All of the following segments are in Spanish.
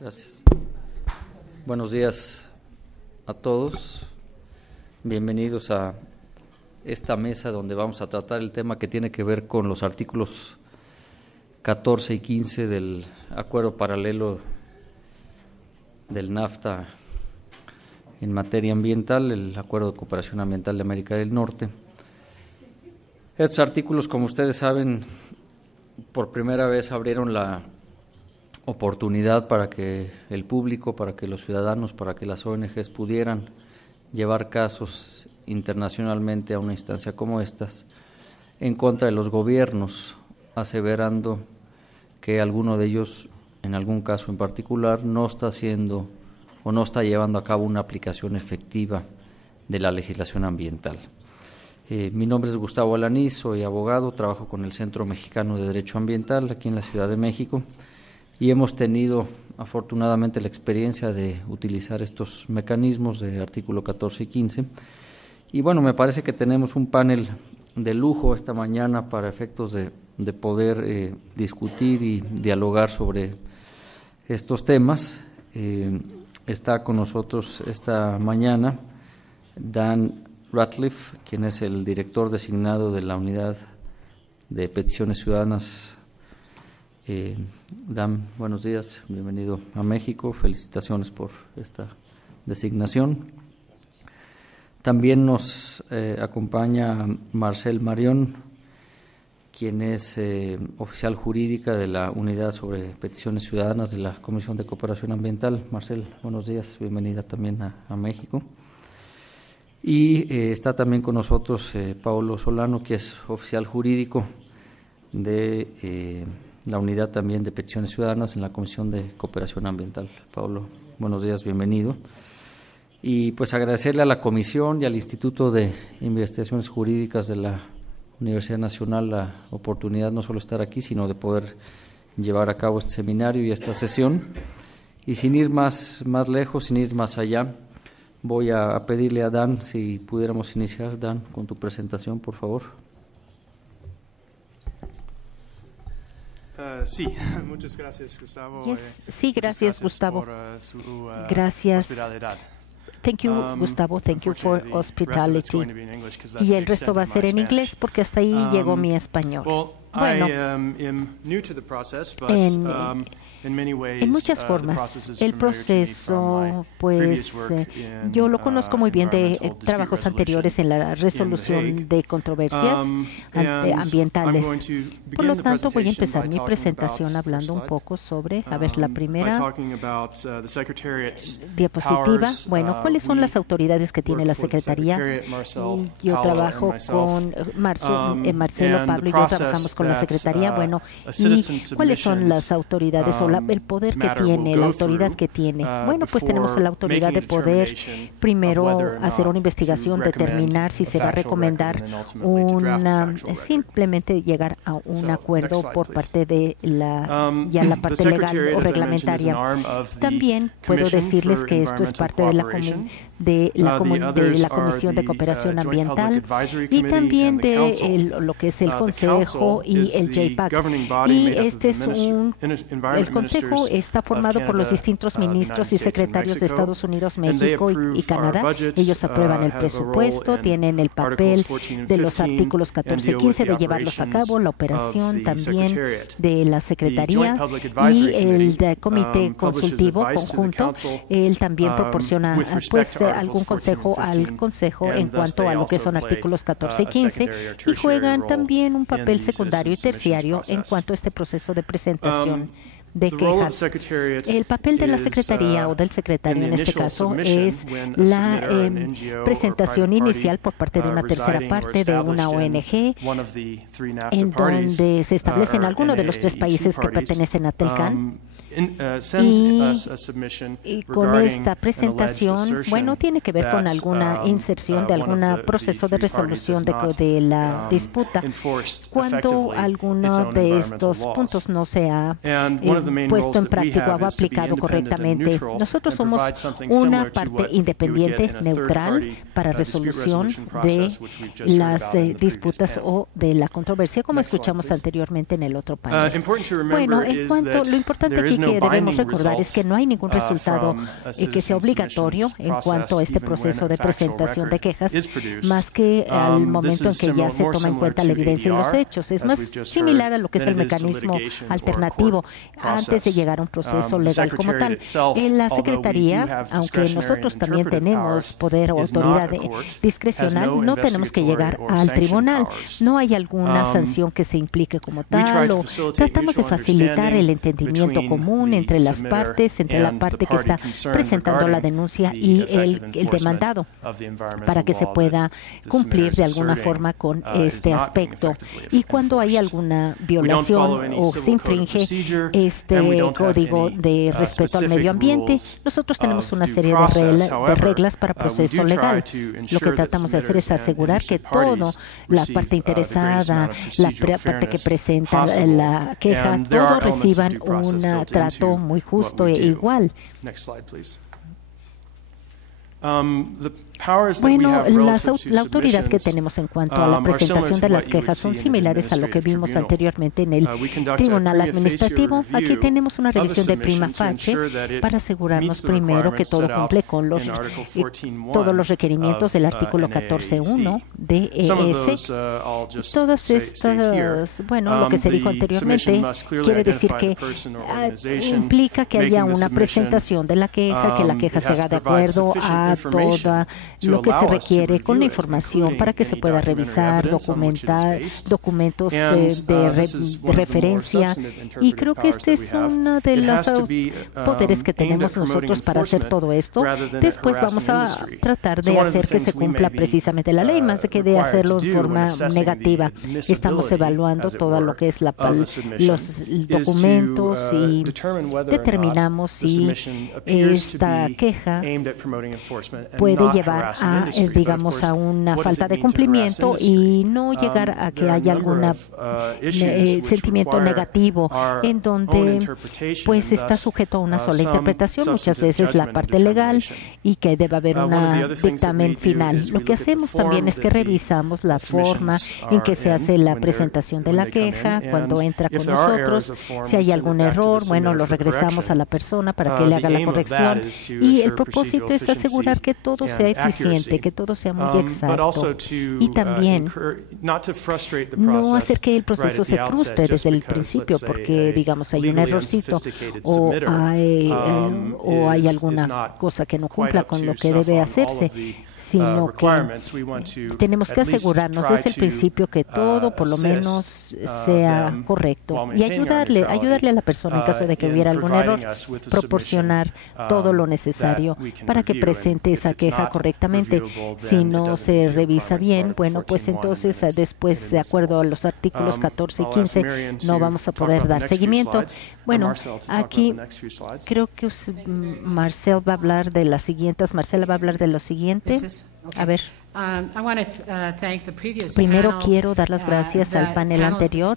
Gracias. Buenos días a todos. Bienvenidos a esta mesa donde vamos a tratar el tema que tiene que ver con los artículos 14 y 15 del acuerdo paralelo del NAFTA en materia ambiental, el Acuerdo de Cooperación Ambiental de América del Norte. Estos artículos, como ustedes saben, por primera vez abrieron la oportunidad para que el público, para que los ciudadanos, para que las ONGs pudieran llevar casos internacionalmente a una instancia como estas en contra de los gobiernos, aseverando que alguno de ellos, en algún caso en particular, no está haciendo o no está llevando a cabo una aplicación efectiva de la legislación ambiental. Mi nombre es Gustavo Alanís, soy abogado, trabajo con el Centro Mexicano de Derecho Ambiental aquí en la Ciudad de México y hemos tenido afortunadamente la experiencia de utilizar estos mecanismos de artículo 14 y 15 y bueno, me parece que tenemos un panel de lujo esta mañana para efectos de poder discutir y dialogar sobre estos temas. Está con nosotros esta mañana Dan Ratliff, quien es el director designado de la Unidad de Peticiones Ciudadanas. Dan, buenos días, bienvenido a México, felicitaciones por esta designación. También nos acompaña Marcel Marión, quien es oficial jurídica de la Unidad sobre Peticiones Ciudadanas de la Comisión de Cooperación Ambiental. Marcel, buenos días, bienvenida también a México. Y está también con nosotros Paulo Solano, que es oficial jurídico de la Unidad también de Peticiones Ciudadanas en la Comisión de Cooperación Ambiental. Paulo, buenos días, bienvenido. Y pues agradecerle a la Comisión y al Instituto de Investigaciones Jurídicas de la Universidad Nacional la oportunidad no solo de estar aquí, sino de poder llevar a cabo este seminario y esta sesión. Y sin ir más lejos, sin ir más allá, voy a pedirle a Dan si pudiéramos iniciar, Dan, con tu presentación, por favor. Sí, muchas gracias, Gustavo. Sí, gracias, Gustavo. Por su gracias. hospitalidad. Thank you, Gustavo. Thank you for hospitality. Y el resto va a ser en inglés porque hasta ahí llegó mi español. Bueno, en muchas formas, el proceso, pues yo lo conozco muy bien de trabajos anteriores en la resolución de controversias ambientales. Por lo tanto, voy a empezar mi presentación hablando un poco sobre, a ver, la primera diapositiva. Bueno, ¿cuáles son las autoridades que tiene la Secretaría? Yo trabajo con Marcelo, Pablo y yo trabajamos con la Secretaría. Bueno, ¿y cuáles son las autoridades o el poder que tiene, la autoridad que tiene? Bueno, pues tenemos la autoridad de poder primero hacer una investigación, determinar si se va a recomendar simplemente llegar a un acuerdo por parte de la parte legal o reglamentaria. También puedo decirles que esto es parte de la Comisión de Cooperación Ambiental y también de lo que es el Consejo y el JPAC. Y este es el Consejo está formado por los distintos ministros y secretarios de Estados Unidos, México y Canadá. Ellos aprueban el presupuesto, tienen el papel de los artículos 14 y 15 de llevarlos a cabo, la operación también de la Secretaría y el Comité Consultivo Conjunto. Él también proporciona pues algún consejo al Consejo en cuanto a lo que son artículos 14 y 15 y juegan también un papel secundario y terciario en cuanto a este proceso de presentación de quejas. El papel de la Secretaría o del secretario en este caso es la presentación inicial por parte de una tercera parte de una ONG en donde se establecen algunos de los tres países que pertenecen a TELCAN. Y con esta presentación, bueno, tiene que ver con alguna inserción de algún proceso de resolución de la disputa. Cuando alguno de estos puntos no se ha puesto en práctica o aplicado correctamente. Nosotros somos una parte independiente, neutral, para resolución de las disputas o de la controversia, como escuchamos anteriormente en el otro panel. Bueno, lo importante aquí que debemos recordar es que no hay ningún resultado que sea obligatorio en cuanto a este proceso de presentación de quejas, más que al momento en que ya se toma en cuenta la evidencia y los hechos. Es más similar a lo que es el mecanismo alternativo antes de llegar a un proceso legal como tal. En la Secretaría, aunque nosotros también tenemos poder o autoridad discrecional, no tenemos que llegar al tribunal. No hay alguna sanción que se implique como tal, o tratamos de facilitar el entendimiento común entre las partes, entre la parte que está presentando la denuncia y el demandado, para que se pueda cumplir de alguna forma con este aspecto. Y cuando hay alguna violación o se infringe este código de respeto al medio ambiente, nosotros tenemos una serie de reglas para proceso legal. Lo que tratamos de hacer es asegurar que todo, la parte interesada, la parte que presenta la queja, todos reciban un trato muy justo e igual. Bueno, la autoridad que tenemos en cuanto a la presentación de las quejas son similares a lo que vimos anteriormente en el Tribunal Administrativo. Aquí tenemos una revisión de prima facie para asegurarnos primero que todo cumple con todos los requerimientos del artículo 14.1 de ES. Todas estas, bueno, lo que se dijo anteriormente quiere decir que implica que haya una presentación de la queja, que la queja se haga de acuerdo a toda lo que se requiere con la información para que se pueda revisar, documentar, documentos de referencia. Y creo que este es uno de los poderes que tenemos nosotros para hacer todo esto. Después vamos a tratar de hacer que se cumpla precisamente la ley, más de que de hacerlo de forma negativa. Estamos evaluando todo lo que es los documentos y determinamos si esta queja puede llevar a, digamos, a una falta de cumplimiento y no llegar a que haya algún sentimiento negativo en donde pues está sujeto a una sola interpretación, muchas veces la parte legal, y que debe haber un dictamen final. Lo que hacemos también es que revisamos la forma en que se hace la presentación de la queja cuando entra con nosotros. Si hay algún error, bueno, lo regresamos a la persona para que le haga la corrección, y el propósito es asegurar que todo sea eficiente, que todo sea muy exacto, y también no hacer que el proceso se frustre desde el principio porque, digamos, hay un errorcito o hay alguna cosa que no cumpla con lo que debe hacerse, sino que tenemos que asegurarnos desde el principio que todo por lo menos sea correcto y ayudarle a la persona en caso de que hubiera algún error, proporcionar todo lo necesario para que presente esa queja correctamente. Si no se revisa bien, bueno, pues entonces después, de acuerdo a los artículos 14 y 15, no vamos a poder dar seguimiento. Bueno, aquí creo que Marcel va a hablar de las siguientes. Marcela va a hablar de lo siguiente. A ver. Primero quiero dar las gracias al panel anterior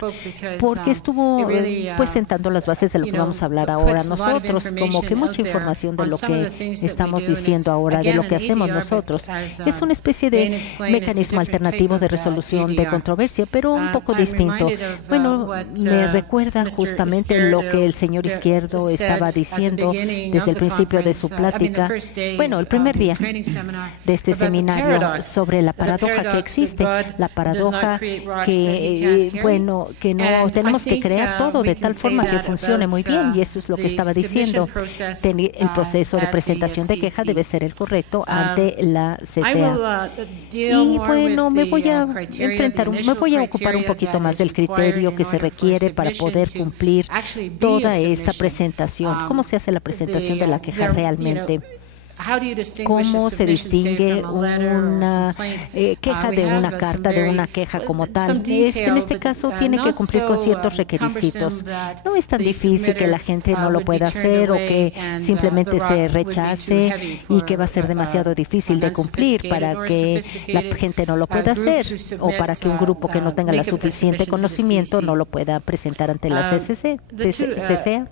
porque estuvo pues sentando las bases de lo que vamos a hablar ahora nosotros, como que mucha información de lo que estamos diciendo ahora, de lo que hacemos nosotros. Es una especie de mecanismo alternativo de resolución de controversia, pero un poco distinto. Bueno, me recuerda justamente lo que el señor Izquierdo estaba diciendo desde el principio de su plática. Bueno, el primer día de este seminario sobre la paradoja que existe, la paradoja que, bueno, que no tenemos que crear todo de tal forma que funcione muy bien, y eso es lo que estaba diciendo. El proceso de presentación de queja debe ser el correcto ante la CCA. Y bueno, me voy a ocupar un poquito más del criterio que se requiere para poder cumplir toda esta presentación. ¿Cómo se hace la presentación de la queja realmente? ¿Cómo se distingue una queja de una carta, de una queja como tal? En este caso tiene que cumplir con ciertos requisitos. No es tan difícil que la gente no lo pueda hacer o que simplemente se rechace y que va a ser demasiado difícil de cumplir para que la gente no lo pueda hacer, o para que un grupo que no tenga la suficiente conocimiento no lo pueda presentar ante la CCA.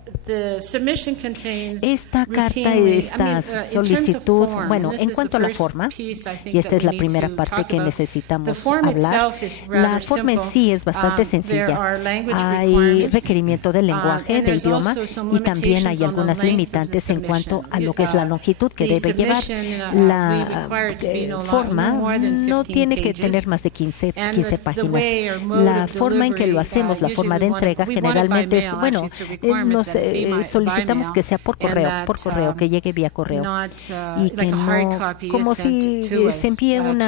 Esta carta, esta solicitud, bueno, en cuanto a la forma, y esta es la primera parte que necesitamos hablar, la forma en sí es bastante sencilla. Hay requerimiento del lenguaje, del idioma, y también hay algunas limitantes en cuanto a lo que es la longitud que debe llevar. La forma no tiene que tener más de 15 páginas. La forma en que lo hacemos, la forma de entrega, generalmente es, bueno, nos solicitamos que sea por correo, que llegue vía correo, y que no, como si se envíe un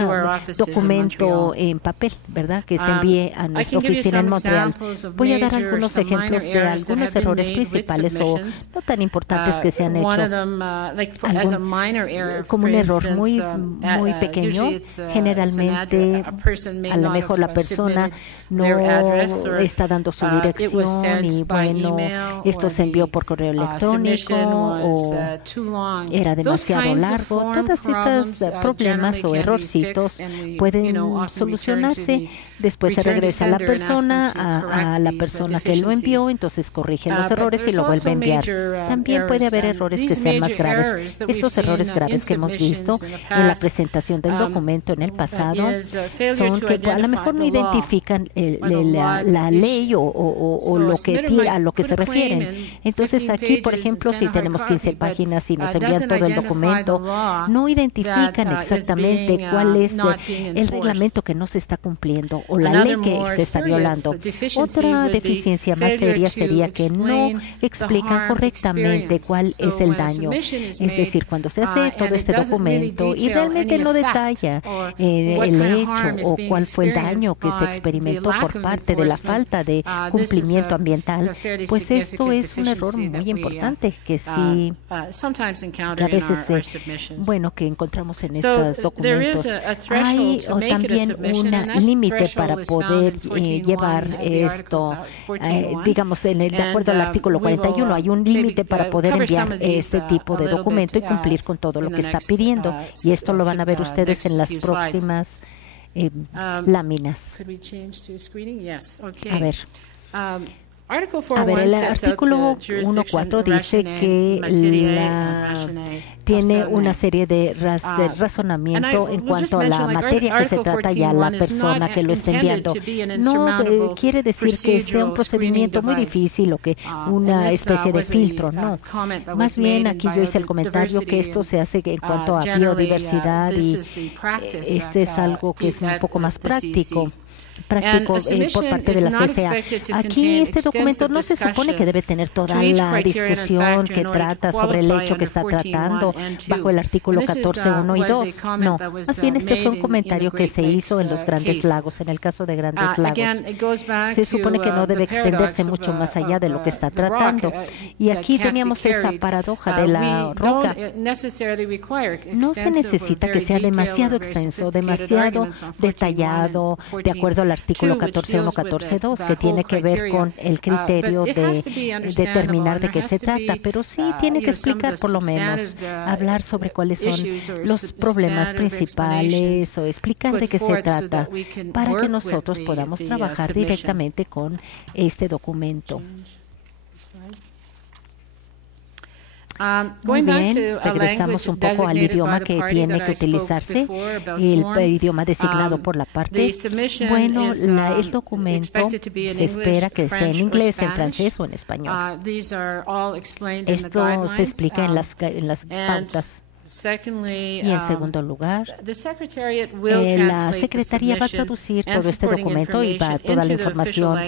documento en papel, ¿verdad? Que se envíe a nuestra oficina en Montreal. Voy a dar algunos ejemplos de algunos errores principales o no tan importantes que se han hecho. Como un error muy pequeño, generalmente a lo mejor la persona no está dando su dirección y bueno, esto se envió por correo electrónico o era demasiado largo. Todos estos problemas o errorcitos pueden solucionarse. Después se regresa a la persona que lo envió, entonces corrige los errores y lo vuelve a enviar. También puede haber errores que sean más graves. Estos errores graves que hemos visto en la presentación del documento en el pasado son que a lo mejor no identifican la ley o lo que a lo que se refieren. Entonces aquí, por ejemplo, si tenemos 15 páginas y nos envían todo el documento, no identifican exactamente cuál es el reglamento que no se está cumpliendo o la ley que se está violando. Otra deficiencia más seria sería que no explican correctamente cuál es el daño. Es decir, cuando se hace todo este documento y realmente no detalla el hecho o cuál fue el daño que se experimentó por parte de la falta de cumplimiento ambiental, pues esto es un error muy importante que sí a veces que encontramos en estos documentos. Hay también un límite para poder llevar esto, digamos, de acuerdo al artículo 41, hay un límite para poder enviar este tipo de documento y cumplir con todo lo que está pidiendo. Y esto lo van a ver ustedes en las próximas láminas. A ver. El artículo 1.4 dice que tiene una serie de razonamiento en cuanto a la materia que se trata y a la persona que lo está enviando. No quiere decir que sea un procedimiento muy difícil o que una especie de filtro, no. Más bien aquí yo hice el comentario que esto se hace en cuanto a biodiversidad y este es algo que es un poco más práctico por parte de la CSA. Aquí este documento no se supone que debe tener toda la discusión que trata sobre el hecho que está tratando bajo el artículo 14.1 y 2. No, más bien este fue un comentario que se hizo en los Grandes Lagos, en el caso de Grandes Lagos. Se supone que no debe extenderse mucho más allá de lo que está tratando. Y aquí teníamos esa paradoja de la roca. No se necesita que sea demasiado extenso, demasiado detallado, de acuerdo al artículo 14.1, 14.2, que tiene que ver con el criterio de determinar de qué se trata, pero sí tiene que explicar por lo menos, hablar sobre cuáles son los problemas principales o explicar de qué se trata para que nosotros podamos trabajar directamente con este documento. Muy bien, regresamos un poco al idioma que tiene que utilizarse, el idioma designado por la parte. Bueno, el documento se espera que sea en inglés, en francés o en español. Esto se explica en las pautas. Y en segundo lugar, la Secretaría va a traducir todo este documento y va toda la información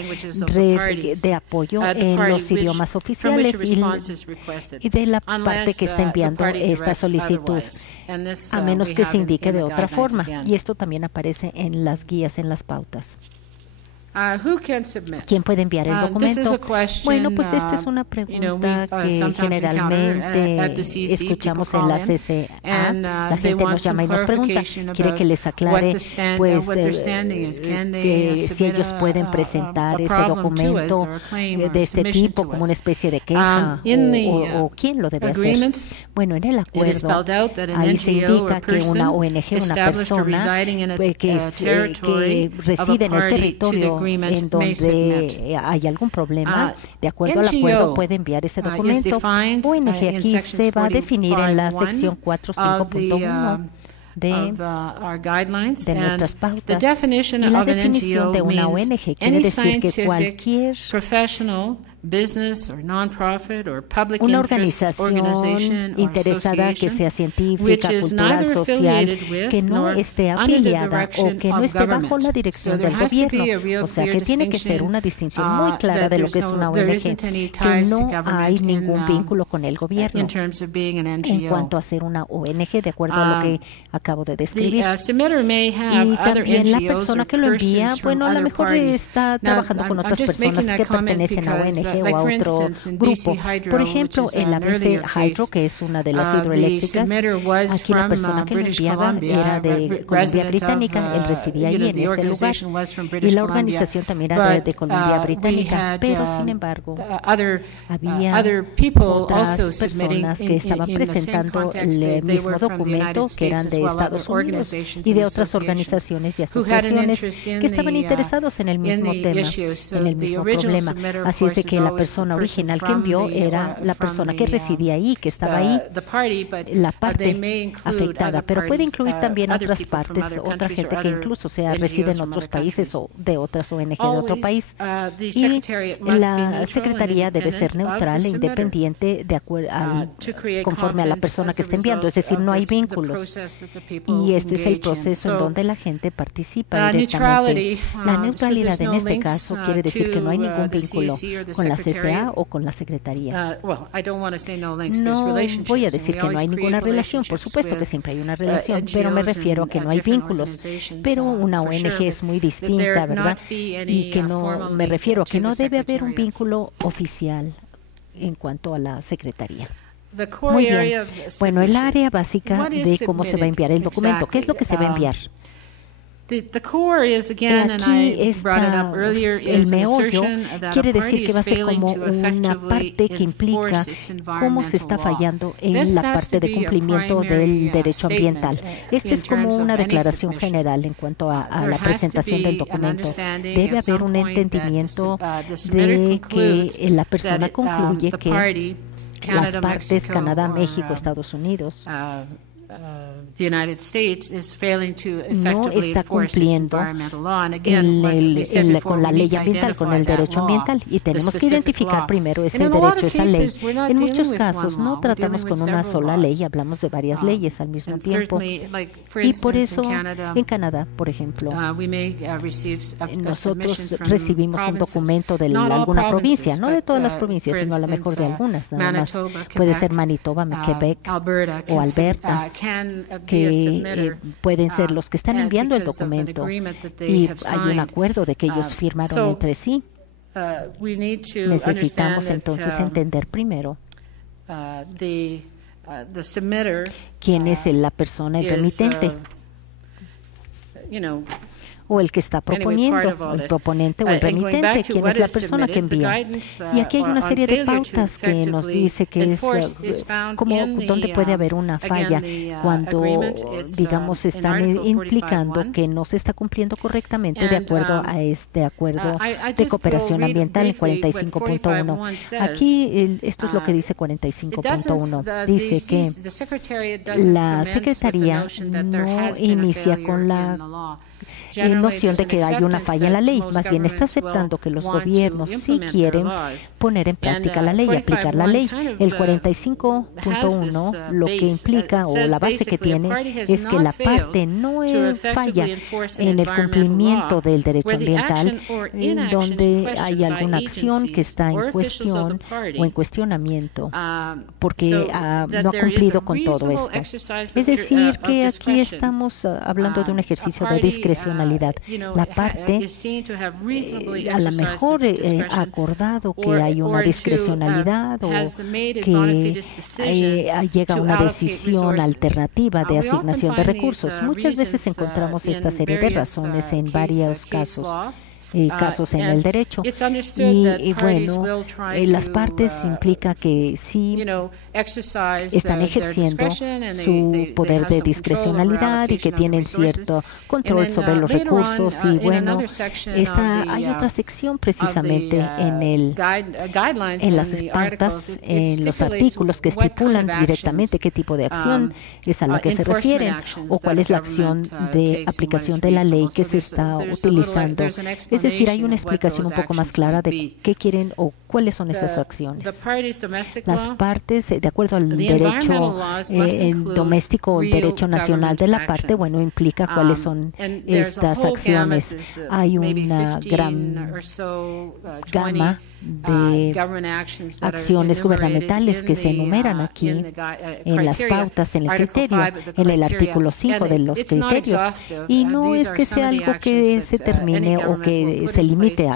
de apoyo en los idiomas oficiales y de la parte que está enviando esta solicitud, a menos que se indique de otra forma. Y esto también aparece en las guías, en las pautas. ¿Quién puede enviar el documento? Bueno, pues esta es una pregunta que generalmente escuchamos en la CSA. La gente nos llama y nos pregunta, quiere que les aclare, pues, que si ellos pueden presentar ese documento de este tipo como una especie de queja o quién lo debe hacer. Bueno, en el acuerdo ahí se indica que una ONG, una persona que reside en el territorio en donde hay algún problema, de acuerdo al acuerdo puede enviar ese documento. ONG aquí se va a definir en la sección 4.5.1 de nuestras pautas. Y la definición de una ONG quiere decir que cualquier una organización interesada que sea científica, cultural, social, que no esté afiliada o que no esté bajo la dirección del gobierno. O sea, que tiene que ser una distinción muy clara de lo que es una ONG, que no hay ningún vínculo con el gobierno en cuanto a ser una ONG, de acuerdo a lo que acabo de describir. Y también la persona que lo envía, bueno, a lo mejor está trabajando con otras personas que pertenecen a ONG o a otro grupo. Por ejemplo, en la BC Hydro, que es una de las hidroeléctricas, aquí la persona que lo enviaba era de Columbia Británica, él residía ahí en ese lugar, y la organización también era de Columbia Británica, pero sin embargo había otras personas que estaban presentando el mismo documento, que eran de Estados Unidos y de otras organizaciones y asociaciones que estaban interesados en el mismo tema, en el mismo problema. Así es de que la persona original que envió era la persona que residía ahí, que estaba ahí, la parte afectada, pero puede incluir también otras partes, otra gente que incluso reside en otros países o de otras ONG de otro país. Y la Secretaría debe ser neutral e independiente de conforme a la persona que está enviando, es decir, no hay vínculos. Y este es el proceso en donde la gente participa directamente. La neutralidad en este caso quiere decir que no hay ningún vínculo con la CCA o con la Secretaría. No voy a decir que no hay ninguna relación, por supuesto que siempre hay una relación, pero me refiero a que no hay vínculos. Pero una ONG es muy distinta, ¿verdad? Y que no, me refiero a que no debe haber un vínculo oficial en cuanto a la Secretaría. Muy bien. Bueno, el área básica de cómo se va a enviar el documento. ¿Qué es lo que se va a enviar? Aquí está el meollo, quiere decir que va a ser como una parte que implica cómo se está fallando en la parte de cumplimiento del derecho ambiental. Esta es como una declaración general en cuanto a la presentación del documento. Debe haber un entendimiento de que la persona concluye que las partes Canadá, México, Estados Unidos no está cumpliendo con la ley ambiental, con el derecho ambiental, y tenemos que identificar primero ese derecho, esa ley. En muchos casos no tratamos con una sola ley, hablamos de varias leyes al mismo tiempo, y por eso en Canadá, por ejemplo, nosotros recibimos un documento de alguna provincia, no de todas las provincias, sino a lo mejor de algunas, nada más. Puede ser Manitoba, Quebec o Alberta, que pueden ser los que están enviando el documento, y hay un acuerdo de que ellos firmaron entre sí. Necesitamos entonces entender primero quién es la persona, el remitente, o el que está proponiendo, el proponente o el remitente, quién es la persona que envía. Y aquí hay una serie de pautas que nos dice que es como donde puede haber una falla cuando, digamos, están implicando que no se está cumpliendo correctamente de acuerdo a este acuerdo de cooperación ambiental en 45.1. Aquí esto es lo que dice 45.1. Dice que la Secretaría no inicia con la noción de que hay una falla en la ley, más bien está aceptando que los gobiernos sí quieren poner en práctica la ley y aplicar la ley. El 45.1 lo que implica, o la base que tiene, es que la parte no falla en el cumplimiento del derecho ambiental, en donde hay alguna acción que está en cuestión o en cuestionamiento, porque no ha cumplido con todo esto. Es decir, que aquí estamos hablando de un ejercicio de discrecionalidad. La parte a lo mejor ha acordado que hay una discrecionalidad o que llega a una decisión alternativa de asignación de recursos. Muchas veces encontramos esta serie de razones en varios casos casos en el derecho. Y bueno, las partes implica que sí están ejerciendo su poder de discrecionalidad y que tienen cierto control sobre los recursos. Y bueno, hay otra sección precisamente en las pautas, en los artículos que estipulan directamente qué tipo de acción es a la que se refieren o cuál es la acción de aplicación de la ley que se está utilizando. Es decir, hay una explicación un poco más clara de qué quieren o cuáles son esas acciones. Las partes, de acuerdo al derecho doméstico o el derecho nacional de la parte, bueno, implica cuáles son estas acciones. Hay una gran gama de acciones gubernamentales que se enumeran aquí en las pautas, en el criterio, en el artículo 5 de los criterios. Y no es que sea algo que se termine o que se limite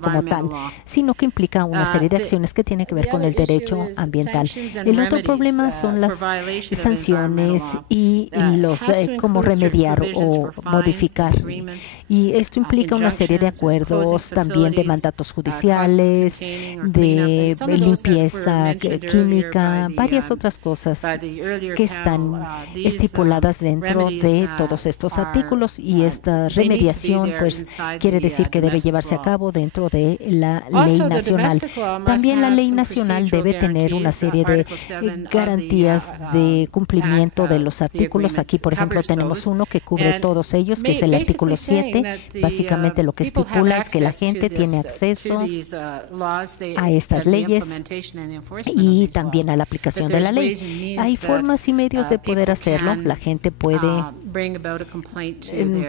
como tal, sino que implica una serie de acciones que tienen que ver con el derecho ambiental. El otro problema son las sanciones y los cómo remediar o modificar. Y esto implica una serie de acuerdos, también de mandatos judiciales, de limpieza química, varias otras cosas que están estipuladas dentro de todos estos artículos, y esta remediación pues quiere decir que debe llevarse a cabo dentro de la ley nacional. También la ley nacional debe tener una serie de garantías de cumplimiento de los artículos. Aquí, por ejemplo, tenemos uno que cubre todos ellos, que es el artículo 7. Básicamente lo que estipula es que la gente tiene acceso a estas leyes y también a la aplicación de la ley. Hay formas y medios de poder hacerlo. La gente puede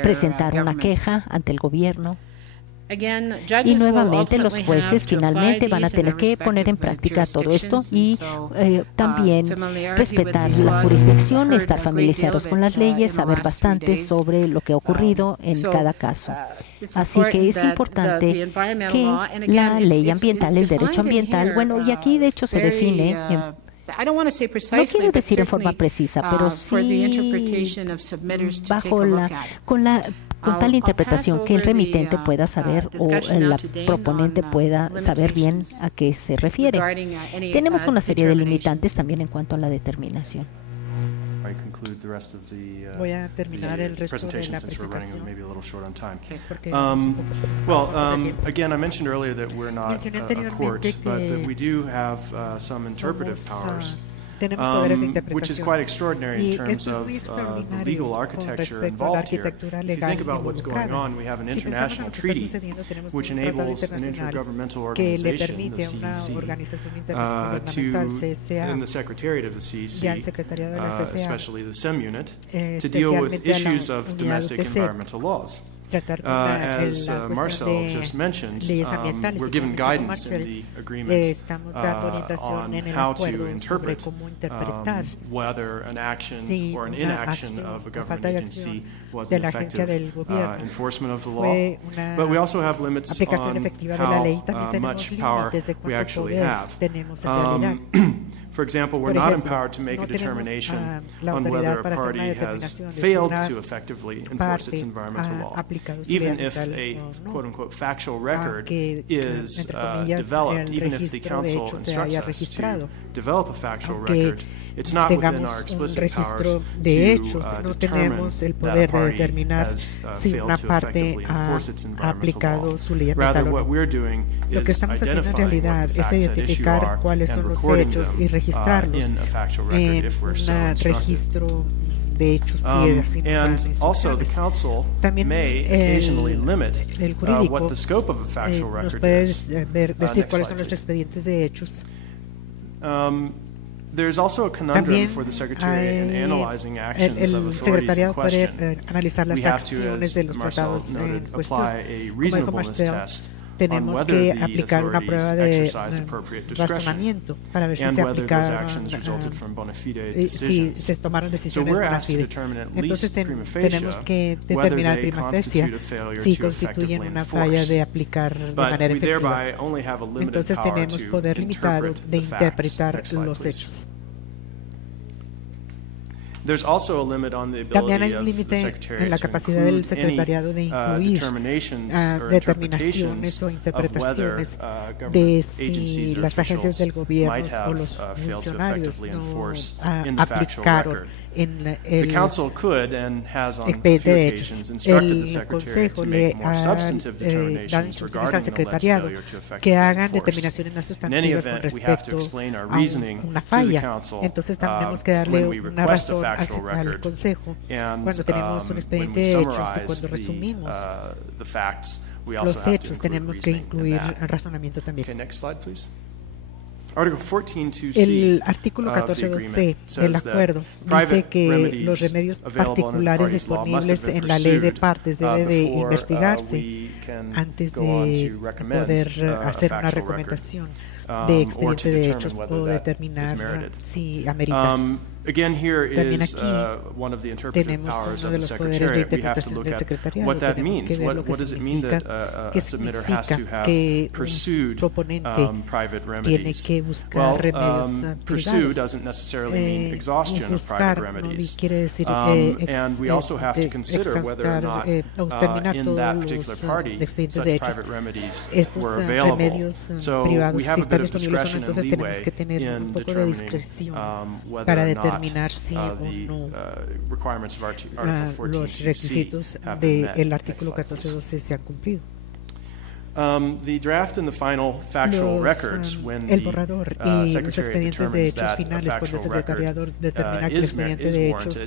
presentar una queja ante el gobierno. Y nuevamente los jueces finalmente van a tener que poner en práctica todo esto y también respetar la jurisdicción, estar familiarizados con las leyes, saber bastante sobre lo que ha ocurrido en cada caso. Así que es importante que la ley ambiental, el derecho ambiental, bueno, y aquí de hecho se define no quiero decir en forma precisa, pero sí con tal interpretación que el remitente pueda saber o la proponente pueda saber bien a qué se refiere. Tenemos una serie de limitantes también en cuanto a la determinación. Voy a terminar el resto de la presentación. Again, I mentioned earlier that we're not a court, but that we do have some interpretive powers. Tenemos poderes de interpretación. Which is quite extraordinary in terms of the legal architecture involved here. If you think about what's going on, we have an international treaty which enables an intergovernmental organization, the CEC, and the Secretariat of the CEC, especially the SEM unit, to deal with issues of domestic environmental laws. As Marcel just mentioned, we're given guidance in the agreement on how to interpret whether an action or an inaction of a government agency was an effective enforcement of the law. But we also have limits on how much power we actually have. For example, we're not empowered to make a determination on whether a party has failed to effectively enforce its environmental law. Even if a quote-unquote factual record is developed, even if the council instructs us to develop a factual record, it's not within our explicit powers to determine that a party has failed to effectively enforce its environmental law. Rather, what we're doing is identifying what the facts at issue are and recording them in a factual record if we're so instructed. And also, the council may occasionally limit what the scope of a factual record is. There's also a conundrum for the Secretary in analyzing actions of authorities in question. We have to, as Marcel noted, apply a reasonableness test on whether the authorities exercise appropriate discretion and whether those actions resulted from bona fide decisions. So we're asked to determine at least prima facie whether they constitute a failure to effectively enforce. But we thereby only have a limited power to interpret the facts ex lege. También hay un límite en la capacidad del secretariado de incluir determinaciones o interpretaciones de si las agencias del gobierno o los funcionarios no aplicaron en el expediente de hechos. El Consejo le ha dado instrucciones al secretariado que hagan determinaciones no sustantivas con respecto a una falla. Entonces tenemos que darle una razón al Consejo cuando tenemos un expediente de hechos y cuando resumimos los hechos tenemos que incluir el razonamiento también. El artículo 14.2c del acuerdo dice que los remedios particulares disponibles en la ley de partes debe de investigarse antes de poder hacer una recomendación de expediente de hechos o determinar si amerita. También aquí tenemos uno de los poderes de interpretación del secretariado. Tenemos que ver lo que significa que un proponente tiene que buscar remedios privados. Buscar no quiere decir exhaustar o terminar todos los expedientes de hechos. Estos remedios privados, si están disponibles o no, entonces tenemos que tener un poco de discreción para determinar si o no los requisitos del artículo 14.2c se han cumplido. El borrador y los expedientes de hechos finales cuando el secretariado determina que el expediente de hechos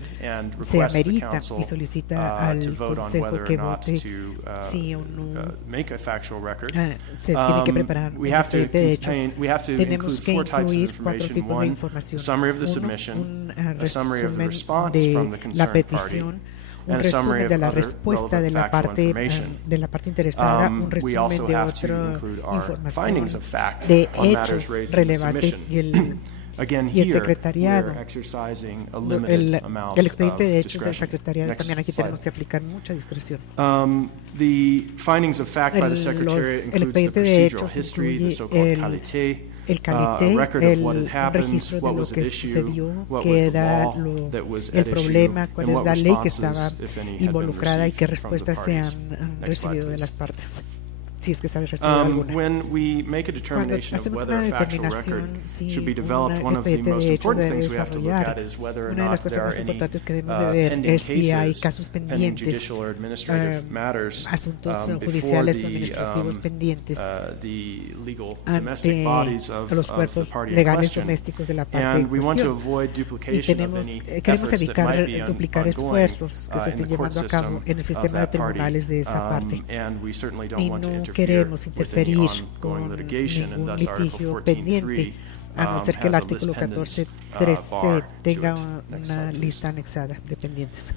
se amerita y solicita al Consejo que vote sí o no se tiene que preparar un expediente de hechos. Tenemos que incluir 4 tipos de información. Un resumen de la petición, un resumen de la respuesta de la parte interesada, un resumen de otra información de hechos relevantes y el secretariado, el expediente de hechos del secretariado, también aquí tenemos que aplicar mucha discreción. El expediente de hechos incluye el qualité, el registro de lo que sucedió, qué era el problema, cuál es la ley que estaba involucrada y qué respuestas se han recibido de las partes, si es que se ha recibido alguna. Cuando hacemos una determinación si un expediente de hechos debe desarrollar, una de las cosas más importantes que debemos de ver es si hay casos pendientes, asuntos judiciales o administrativos pendientes ante los cuerpos legales domésticos de la parte en cuestión. Y queremos evitar duplicar esfuerzos que se estén llevando a cabo en el sistema de tribunales de esa parte. Y no queremos interferir con ningún litigio pendiente, a no ser que el artículo 14.3c tenga una lista anexada de pendientes.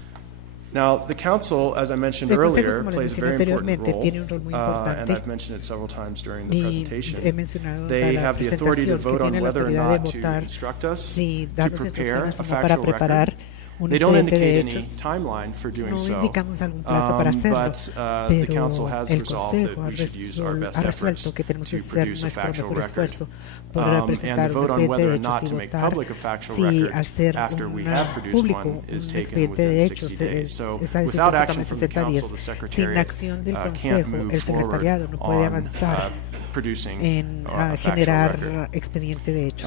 Now, the Council, as I mentioned earlier, plays a very important role, tiene un rol muy importante, and I've mentioned it several times during the he presentation. They have the authority to vote on whether or not to instruct us to prepare a factual record. They don't indicate any timeline for doing so, but the Council has resolved that we should use our best efforts to produce a factual record. And the vote on whether or not to make public a factual record after we have produced one is taken within 60 days. So without action from the Council, the Secretariat can't move forward on producing a generar expediente de hechos.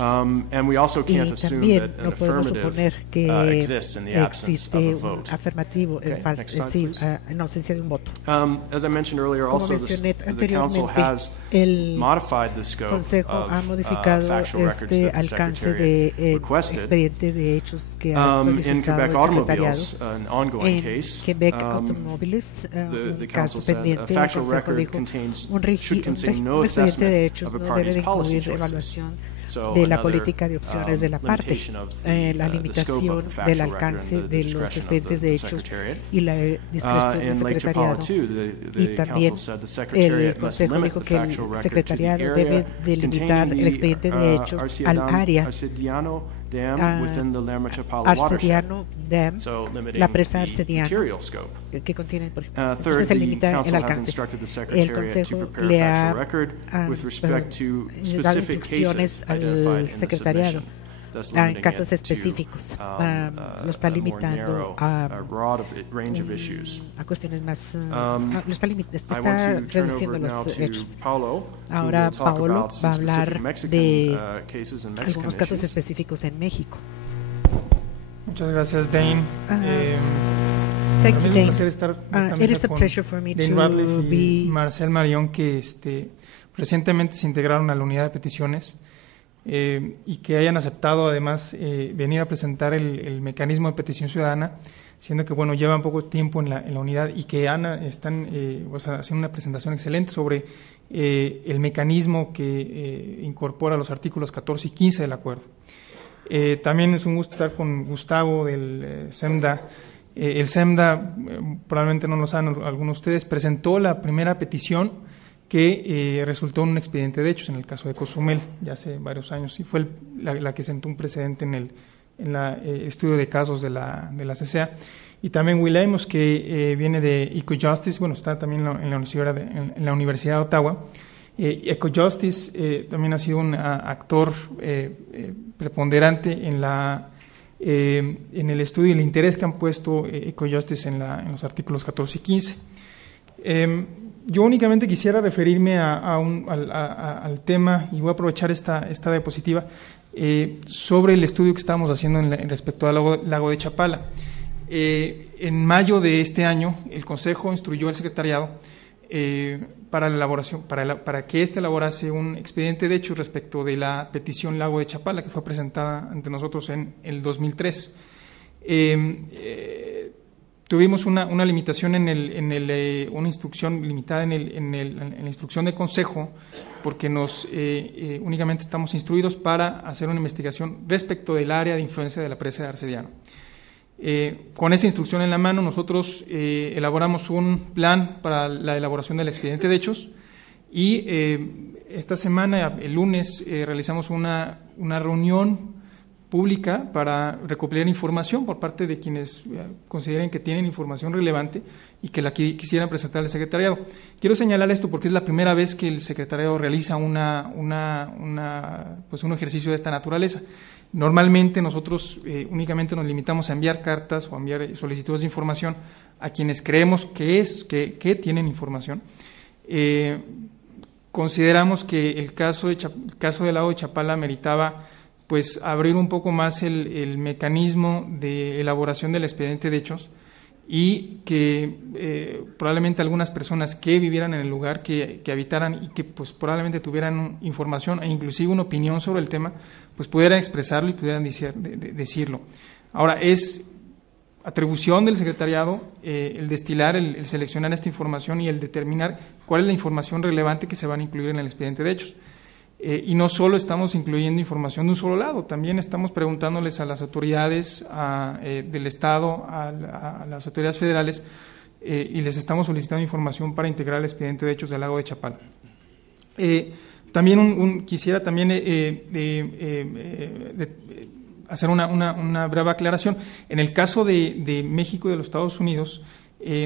And we also can't assume that an affirmative exists in the absence of a vote. Afirmativo en ausencia de un voto. As I mentioned earlier, also the Council has modified the scope of factual records that the Secretariat requested. In Quebec Automobiles, an ongoing case, the Council said a factual record should contain no assessment of a party's policy choices. De la política de opciones de la parte, la limitación del alcance de los expedientes de hechos y la discreción del secretariado. Y también el Consejo dijo que el secretariado debe delimitar el expediente de hechos al área Arcediano Dam, la presa Arcediano, que contiene, entonces se limita el alcance. El Consejo le ha dado instrucciones al secretariado en casos específicos. Lo está limitando a cuestiones más, está reduciendo los hechos. Ahora Paolo va a hablar de algunos casos específicos en México. Muchas gracias, Dane. Thank you, Dane. Un placer estar it is a pleasure for me Dane to Ratliff y be Marcel Marion, que recientemente se integraron a la unidad de peticiones y que hayan aceptado además venir a presentar el mecanismo de petición ciudadana, siendo que bueno, llevan poco tiempo en la unidad y que están haciendo una presentación excelente sobre el mecanismo que incorpora los artículos 14 y 15 del acuerdo. También es un gusto estar con Gustavo del SEMDA. El SEMDA, probablemente no lo saben algunos de ustedes, presentó la primera petición que resultó en un expediente de hechos en el caso de Cozumel, ya hace varios años, y fue la que sentó un precedente en el estudio de casos de la CCA. Y también Will Amos, que viene de EcoJustice, bueno, está también en la Universidad de Ottawa. EcoJustice también ha sido un actor preponderante en el estudio y el interés que han puesto EcoJustice en los artículos 14 y 15. Yo únicamente quisiera referirme al tema, y voy a aprovechar esta diapositiva, sobre el estudio que estamos haciendo respecto al lago de Chapala. En mayo de este año, el Consejo instruyó al Secretariado para la elaboración, para que éste elaborase un expediente de hechos respecto de la petición Lago de Chapala, que fue presentada ante nosotros en el 2003. Tuvimos una limitación una instrucción limitada en la instrucción del Consejo, porque únicamente estamos instruidos para hacer una investigación respecto del área de influencia de la presa de Arcediano. Con esa instrucción en la mano, nosotros elaboramos un plan para la elaboración del expediente de hechos y esta semana, el lunes, realizamos una reunión pública para recopilar información por parte de quienes consideren que tienen información relevante y que la quisieran presentar al Secretariado. Quiero señalar esto porque es la primera vez que el Secretariado realiza un ejercicio de esta naturaleza. Normalmente nosotros únicamente nos limitamos a enviar cartas o a enviar solicitudes de información a quienes creemos que tienen información. Consideramos que el caso del lago de Chapala meritaba pues abrir un poco más el mecanismo de elaboración del expediente de hechos y que probablemente algunas personas que vivieran en el lugar, que habitaran y que pues probablemente tuvieran información e inclusive una opinión sobre el tema, pues pudieran expresarlo y pudieran decirlo. Ahora, es atribución del Secretariado el destilar, el seleccionar esta información y el determinar cuál es la información relevante que se van a incluir en el expediente de hechos. Y no solo estamos incluyendo información de un solo lado, también estamos preguntándoles a las autoridades del Estado, a las autoridades federales, y les estamos solicitando información para integrar el expediente de hechos del lago de Chapala. También quisiera también hacer una breve aclaración. En el caso de México y de los Estados Unidos,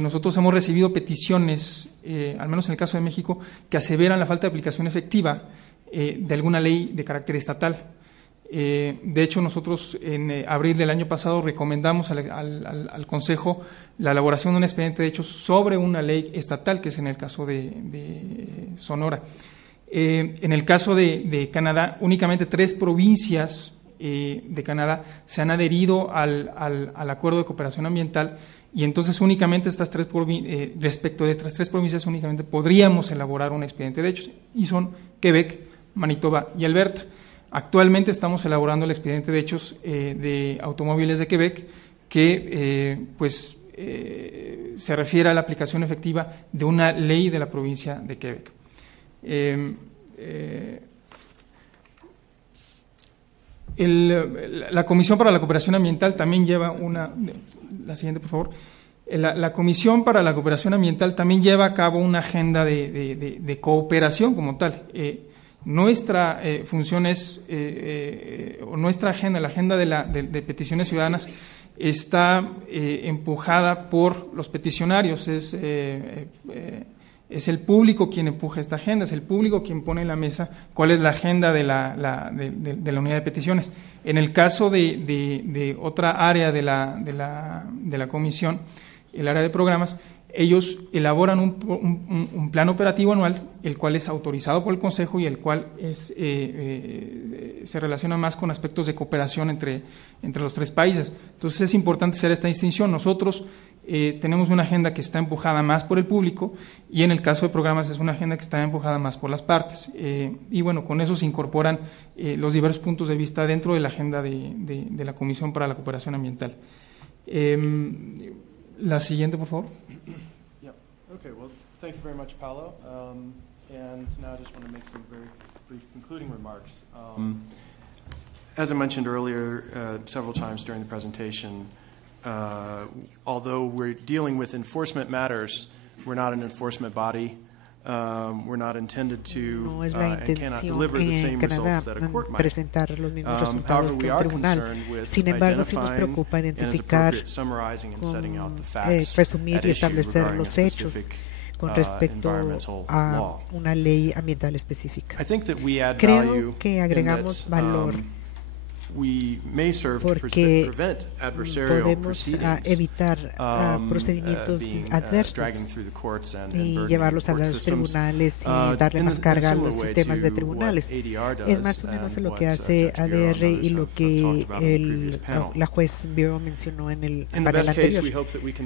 nosotros hemos recibido peticiones, al menos en el caso de México, que aseveran la falta de aplicación efectiva de alguna ley de carácter estatal. De hecho, nosotros en abril del año pasado recomendamos al Consejo la elaboración de un expediente de hechos sobre una ley estatal, que es en el caso de Sonora. En el caso de Canadá, únicamente 3 provincias de Canadá se han adherido al Acuerdo de Cooperación Ambiental, y entonces únicamente respecto de estas 3 provincias únicamente podríamos elaborar un expediente de hechos, y son Quebec, Manitoba y Alberta. Actualmente estamos elaborando el expediente de hechos de automóviles de Quebec, que se refiere a la aplicación efectiva de una ley de la provincia de Quebec. La Comisión para la Cooperación Ambiental también lleva la siguiente, por favor. La Comisión para la Cooperación Ambiental también lleva a cabo una agenda de cooperación como tal. Nuestra función es, nuestra agenda, la agenda de peticiones ciudadanas, está empujada por los peticionarios. Es el público quien empuja esta agenda, es el público quien pone en la mesa cuál es la agenda de la unidad de peticiones. En el caso de otra área de la comisión, el área de programas, ellos elaboran un plan operativo anual, el cual es autorizado por el Consejo y el cual se relaciona más con aspectos de cooperación entre los tres países. Entonces es importante hacer esta distinción. Nosotros tenemos una agenda que está empujada más por el público y en el caso de programas es una agenda que está empujada más por las partes. Y bueno, con eso se incorporan los diversos puntos de vista dentro de la agenda de la Comisión para la Cooperación Ambiental. La siguiente, por favor. Yeah. Okay. Well, thank you very much, Paulo. And now I just want to make some very brief concluding remarks. As I mentioned earlier, several times during the presentation, although we're dealing with enforcement matters, we're not an enforcement body. We're not intended to and cannot deliver the same results that a court might. However, we are concerned with identifying and as appropriate summarizing and setting out the facts at issue regarding a specific con respecto a una ley ambiental específica. Creo que agregamos valor porque podemos evitar procedimientos adversos y llevarlos a los tribunales y darle más carga a los sistemas de tribunales. Es más o menos lo que hace ADR y lo que la juez Bureau mencionó en el panel anterior.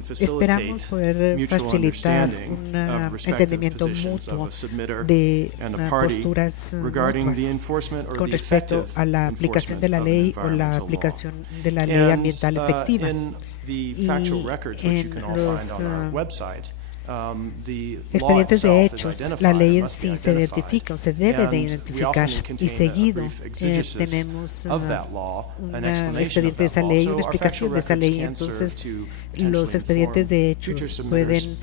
Esperamos poder facilitar un entendimiento mutuo de posturas mutuas con respecto a la aplicación de la ley o la aplicación de la ley ambiental efectiva. Y en los expedientes de hechos, la ley en sí se identifica o se debe de identificar y seguido tenemos un expediente de esa ley, una explicación de esa ley. Entonces los expedientes de hechos pueden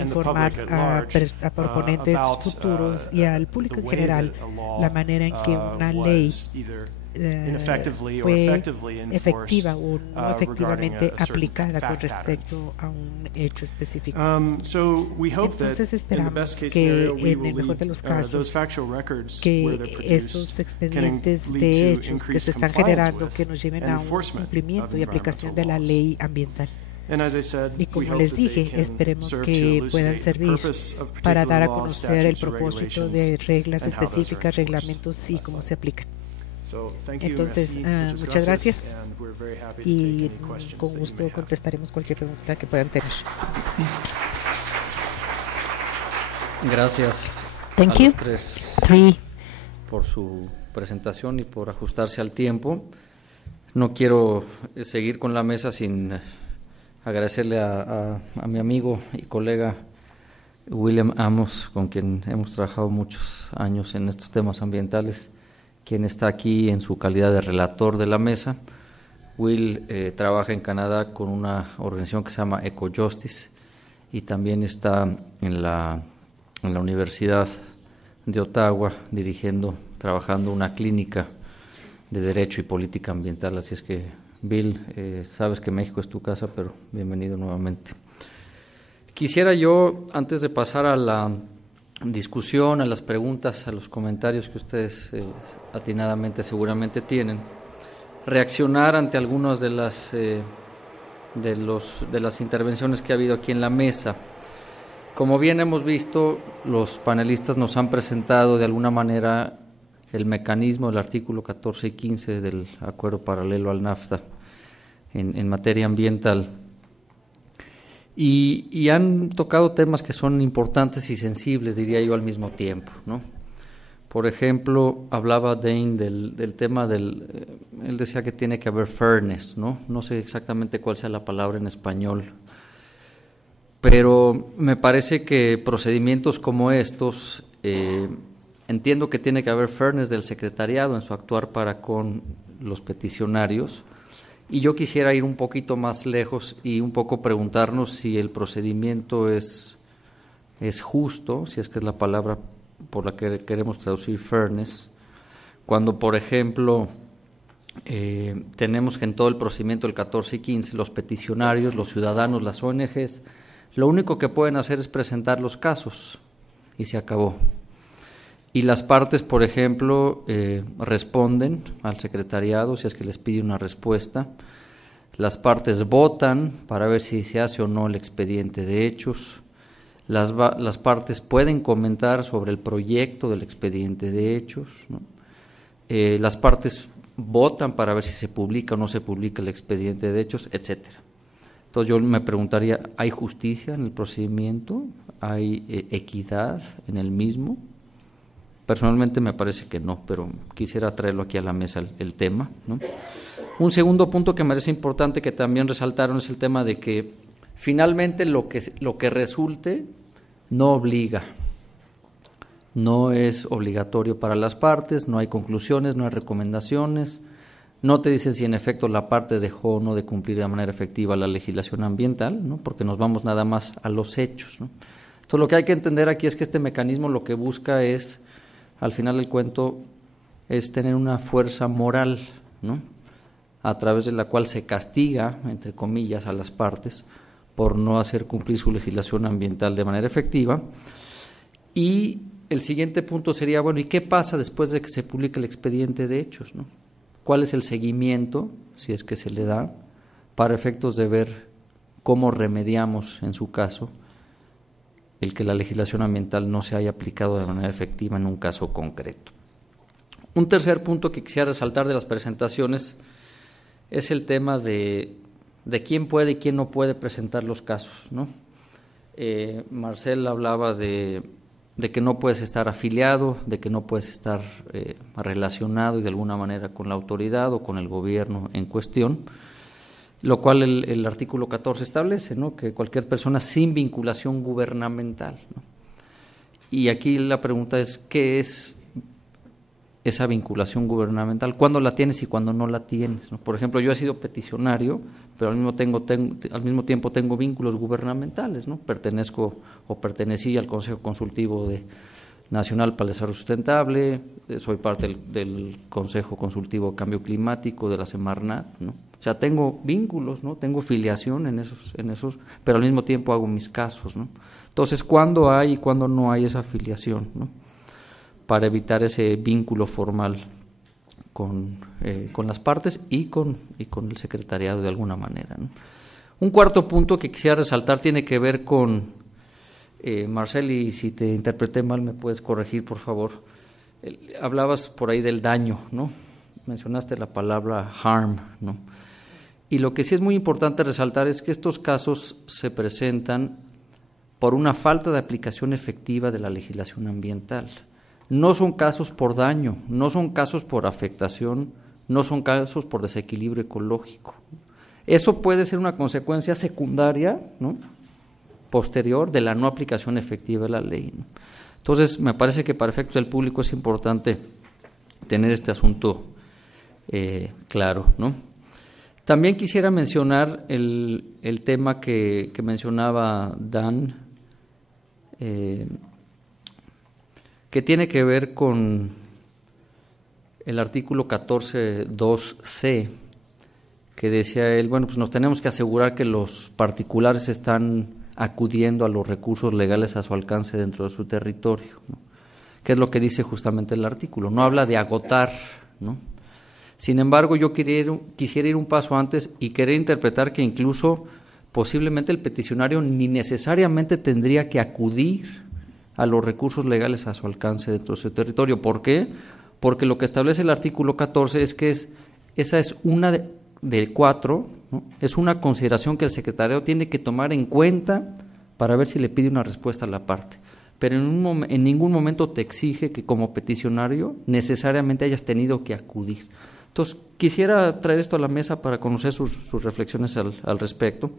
informar a proponentes futuros y al público en general la manera en que una ley fue efectiva o no efectivamente aplicada con respecto a un hecho específico. Entonces esperamos que en el mejor de los casos que esos expedientes de hechos que se están generando que nos lleven a un cumplimiento y aplicación de la ley ambiental. Y como les dije, esperemos que puedan servir para dar a conocer el propósito de reglas específicas, reglamentos y cómo se aplican. Entonces, muchas gracias y con gusto contestaremos cualquier pregunta que puedan tener. Gracias a los tres por su presentación y por ajustarse al tiempo. No quiero seguir con la mesa sin agradecerle a mi amigo y colega William Amos, con quien hemos trabajado muchos años en estos temas ambientales, quien está aquí en su calidad de relator de la mesa. Will trabaja en Canadá con una organización que se llama EcoJustice y también está en la Universidad de Ottawa trabajando una clínica de Derecho y Política Ambiental. Así es que, Bill, sabes que México es tu casa, pero bienvenido nuevamente. Quisiera yo, antes de pasar a la discusión, a las preguntas, a los comentarios que ustedes atinadamente seguramente tienen, reaccionar ante algunas de las intervenciones que ha habido aquí en la mesa. Como bien hemos visto, los panelistas nos han presentado de alguna manera el mecanismo del artículo 14 y 15 del acuerdo paralelo al NAFTA en materia ambiental. Y han tocado temas que son importantes y sensibles, diría yo, al mismo tiempo, ¿no? Por ejemplo, hablaba Dane del tema él decía que tiene que haber fairness, ¿no? No sé exactamente cuál sea la palabra en español, pero me parece que procedimientos como estos, entiendo que tiene que haber fairness del secretariado en su actuar para con los peticionarios. Y yo quisiera ir un poquito más lejos y un poco preguntarnos si el procedimiento es justo, si es que es la palabra por la que queremos traducir fairness, cuando, por ejemplo, tenemos que en todo el procedimiento del 14 y 15 los peticionarios, los ciudadanos, las ONGs, lo único que pueden hacer es presentar los casos, y se acabó. Y las partes, por ejemplo, responden al secretariado si es que les pide una respuesta. Las partes votan para ver si se hace o no el expediente de hechos. Las partes pueden comentar sobre el proyecto del expediente de hechos, ¿no? Las partes votan para ver si se publica o no se publica el expediente de hechos, etcétera. Entonces yo me preguntaría, ¿hay justicia en el procedimiento? ¿Hay equidad en el mismo? Personalmente me parece que no, pero quisiera traerlo aquí a la mesa el tema, ¿no? Un segundo punto que me parece importante que también resaltaron es el tema de que finalmente lo que resulte no obliga, no es obligatorio para las partes, no hay conclusiones, no hay recomendaciones, no te dicen si en efecto la parte dejó o no de cumplir de manera efectiva la legislación ambiental, ¿no? Porque nos vamos nada más a los hechos, ¿no? Entonces lo que hay que entender aquí es que este mecanismo lo que busca es, al final del cuento, es tener una fuerza moral, ¿no? A través de la cual se castiga, entre comillas, a las partes por no hacer cumplir su legislación ambiental de manera efectiva. Y el siguiente punto sería, bueno, ¿y qué pasa después de que se publique el expediente de hechos, ¿no? ¿Cuál es el seguimiento, si es que se le da, para efectos de ver cómo remediamos, en su caso, el que la legislación ambiental no se haya aplicado de manera efectiva en un caso concreto? Un tercer punto que quisiera resaltar de las presentaciones es el tema de quién puede y quién no puede presentar los casos, ¿no? Marcel hablaba de que no puedes estar afiliado, de que no puedes estar relacionado y de alguna manera con la autoridad o con el gobierno en cuestión, lo cual el artículo 14 establece, ¿no? Que cualquier persona sin vinculación gubernamental, ¿no? Y aquí la pregunta es, ¿qué es esa vinculación gubernamental? ¿Cuándo la tienes y cuándo no la tienes, ¿no? Por ejemplo, yo he sido peticionario, pero al mismo tiempo tengo vínculos gubernamentales, ¿no? Pertenecí al Consejo Consultivo Nacional para el Desarrollo Sustentable, soy parte del Consejo Consultivo de Cambio Climático de la Semarnat, ¿no? O sea, tengo vínculos, ¿no? Tengo filiación en esos, pero al mismo tiempo hago mis casos, ¿no? Entonces, ¿cuándo hay y cuándo no hay esa afiliación, ¿no? Para evitar ese vínculo formal con las partes y con el secretariado de alguna manera, ¿no? Un cuarto punto que quisiera resaltar tiene que ver con, Marcel, y si te interpreté mal me puedes corregir, por favor. Hablabas por ahí del daño, ¿no? Mencionaste la palabra harm, ¿no? Y lo que sí es muy importante resaltar es que estos casos se presentan por una falta de aplicación efectiva de la legislación ambiental. No son casos por daño, no son casos por afectación, no son casos por desequilibrio ecológico. Eso puede ser una consecuencia secundaria, ¿no? Posterior de la no aplicación efectiva de la ley, ¿no? Entonces, me parece que para efectos del público es importante tener este asunto claro, ¿no? También quisiera mencionar el tema que mencionaba Dan, que tiene que ver con el artículo 14.2c, que decía él, bueno, pues nos tenemos que asegurar que los particulares están acudiendo a los recursos legales a su alcance dentro de su territorio, ¿no? Que es lo que dice justamente el artículo, no habla de agotar, ¿no? Sin embargo, yo quisiera ir un paso antes y querer interpretar que incluso posiblemente el peticionario ni necesariamente tendría que acudir a los recursos legales a su alcance dentro de su territorio. ¿Por qué? Porque lo que establece el artículo 14 es que esa es una de cuatro, ¿no? Es una consideración que el secretariado tiene que tomar en cuenta para ver si le pide una respuesta a la parte. Pero en ningún momento te exige que como peticionario necesariamente hayas tenido que acudir. Entonces, quisiera traer esto a la mesa para conocer sus reflexiones al respecto.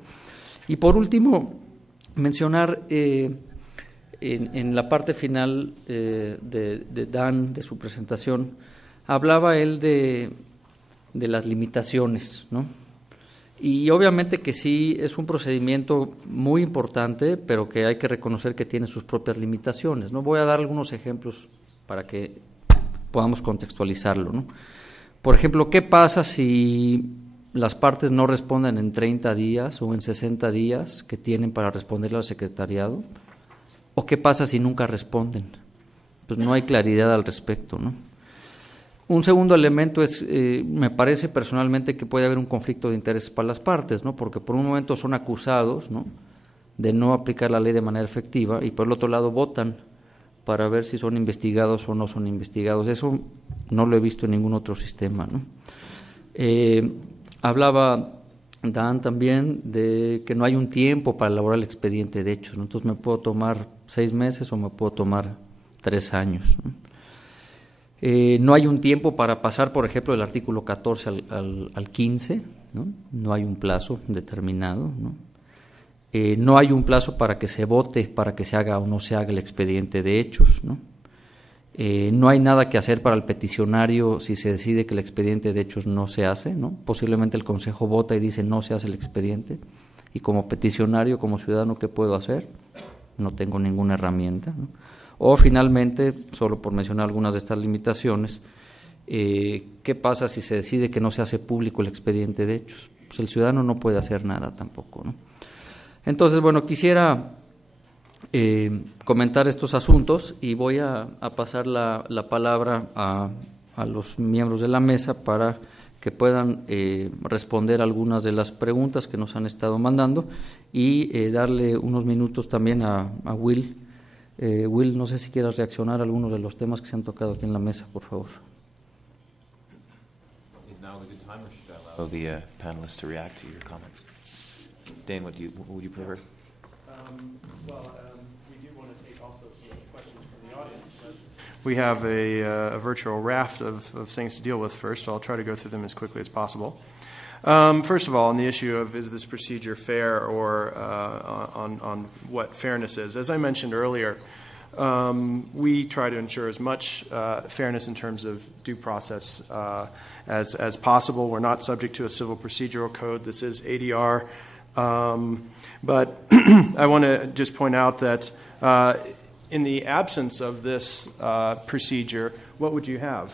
Y por último, mencionar en la parte final de Dan, de su presentación, hablaba él de las limitaciones, ¿no? Y obviamente que sí es un procedimiento muy importante, pero que hay que reconocer que tiene sus propias limitaciones, ¿no? Voy a dar algunos ejemplos para que podamos contextualizarlo, ¿no? Por ejemplo, ¿qué pasa si las partes no responden en 30 días o en 60 días que tienen para responderle al secretariado? ¿O qué pasa si nunca responden? Pues no hay claridad al respecto, ¿no? Un segundo elemento es, me parece personalmente que puede haber un conflicto de intereses para las partes, ¿no? Porque por un momento son acusados, ¿no?, de no aplicar la ley de manera efectiva y por el otro lado votan para ver si son investigados o no son investigados. Eso no lo he visto en ningún otro sistema, ¿no? Hablaba Dan también de que no hay un tiempo para elaborar el expediente de hechos, ¿no? Entonces me puedo tomar 6 meses o me puedo tomar 3 años, ¿no? No hay un tiempo para pasar, por ejemplo, del artículo 14 al 15, ¿no? No hay un plazo determinado, ¿no? No hay un plazo para que se vote, para que se haga o no se haga el expediente de hechos, ¿no? No hay nada que hacer para el peticionario si se decide que el expediente de hechos no se hace, ¿no? Posiblemente el Consejo vota y dice no se hace el expediente, y como peticionario, como ciudadano, ¿qué puedo hacer? No tengo ninguna herramienta, ¿no? O finalmente, solo por mencionar algunas de estas limitaciones, ¿qué pasa si se decide que no se hace público el expediente de hechos? Pues el ciudadano no puede hacer nada tampoco, ¿no? Entonces, bueno, quisiera comentar estos asuntos y voy a pasar la palabra a los miembros de la mesa para que puedan responder algunas de las preguntas que nos han estado mandando y darle unos minutos también a Will. Will, no sé si quieras reaccionar a algunos de los temas que se han tocado aquí en la mesa, por favor. Is now a good time, or should I allow the panelists to react to your comments? Dan, would you prefer? We do want to take also some questions from the audience. But we have a virtual raft of things to deal with first, so I'll try to go through them as quickly as possible. First of all, on the issue of is this procedure fair or on what fairness is, as I mentioned earlier, we try to ensure as much fairness in terms of due process as possible. We're not subject to a civil procedural code. This is ADR. But I want to just point out that in the absence of this procedure, what would you have,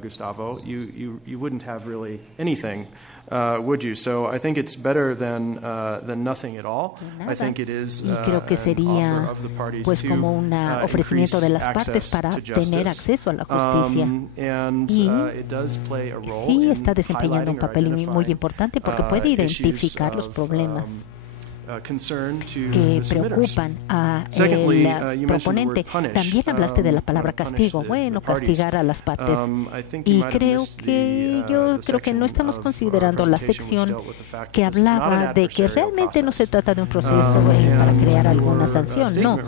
Gustavo? You wouldn't have really anything, would you? So I think it's better than nothing at all. I think it is y creo que sería pues como un ofrecimiento de las partes para tener acceso a la justicia. Y sí está desempeñando un papel muy importante porque puede identificar los problemas que preocupan al proponente. También hablaste de la palabra castigo. Bueno, castigar a las partes. Y creo que no estamos considerando la sección que hablaba de que realmente no se trata de un proceso para crear alguna sanción. No,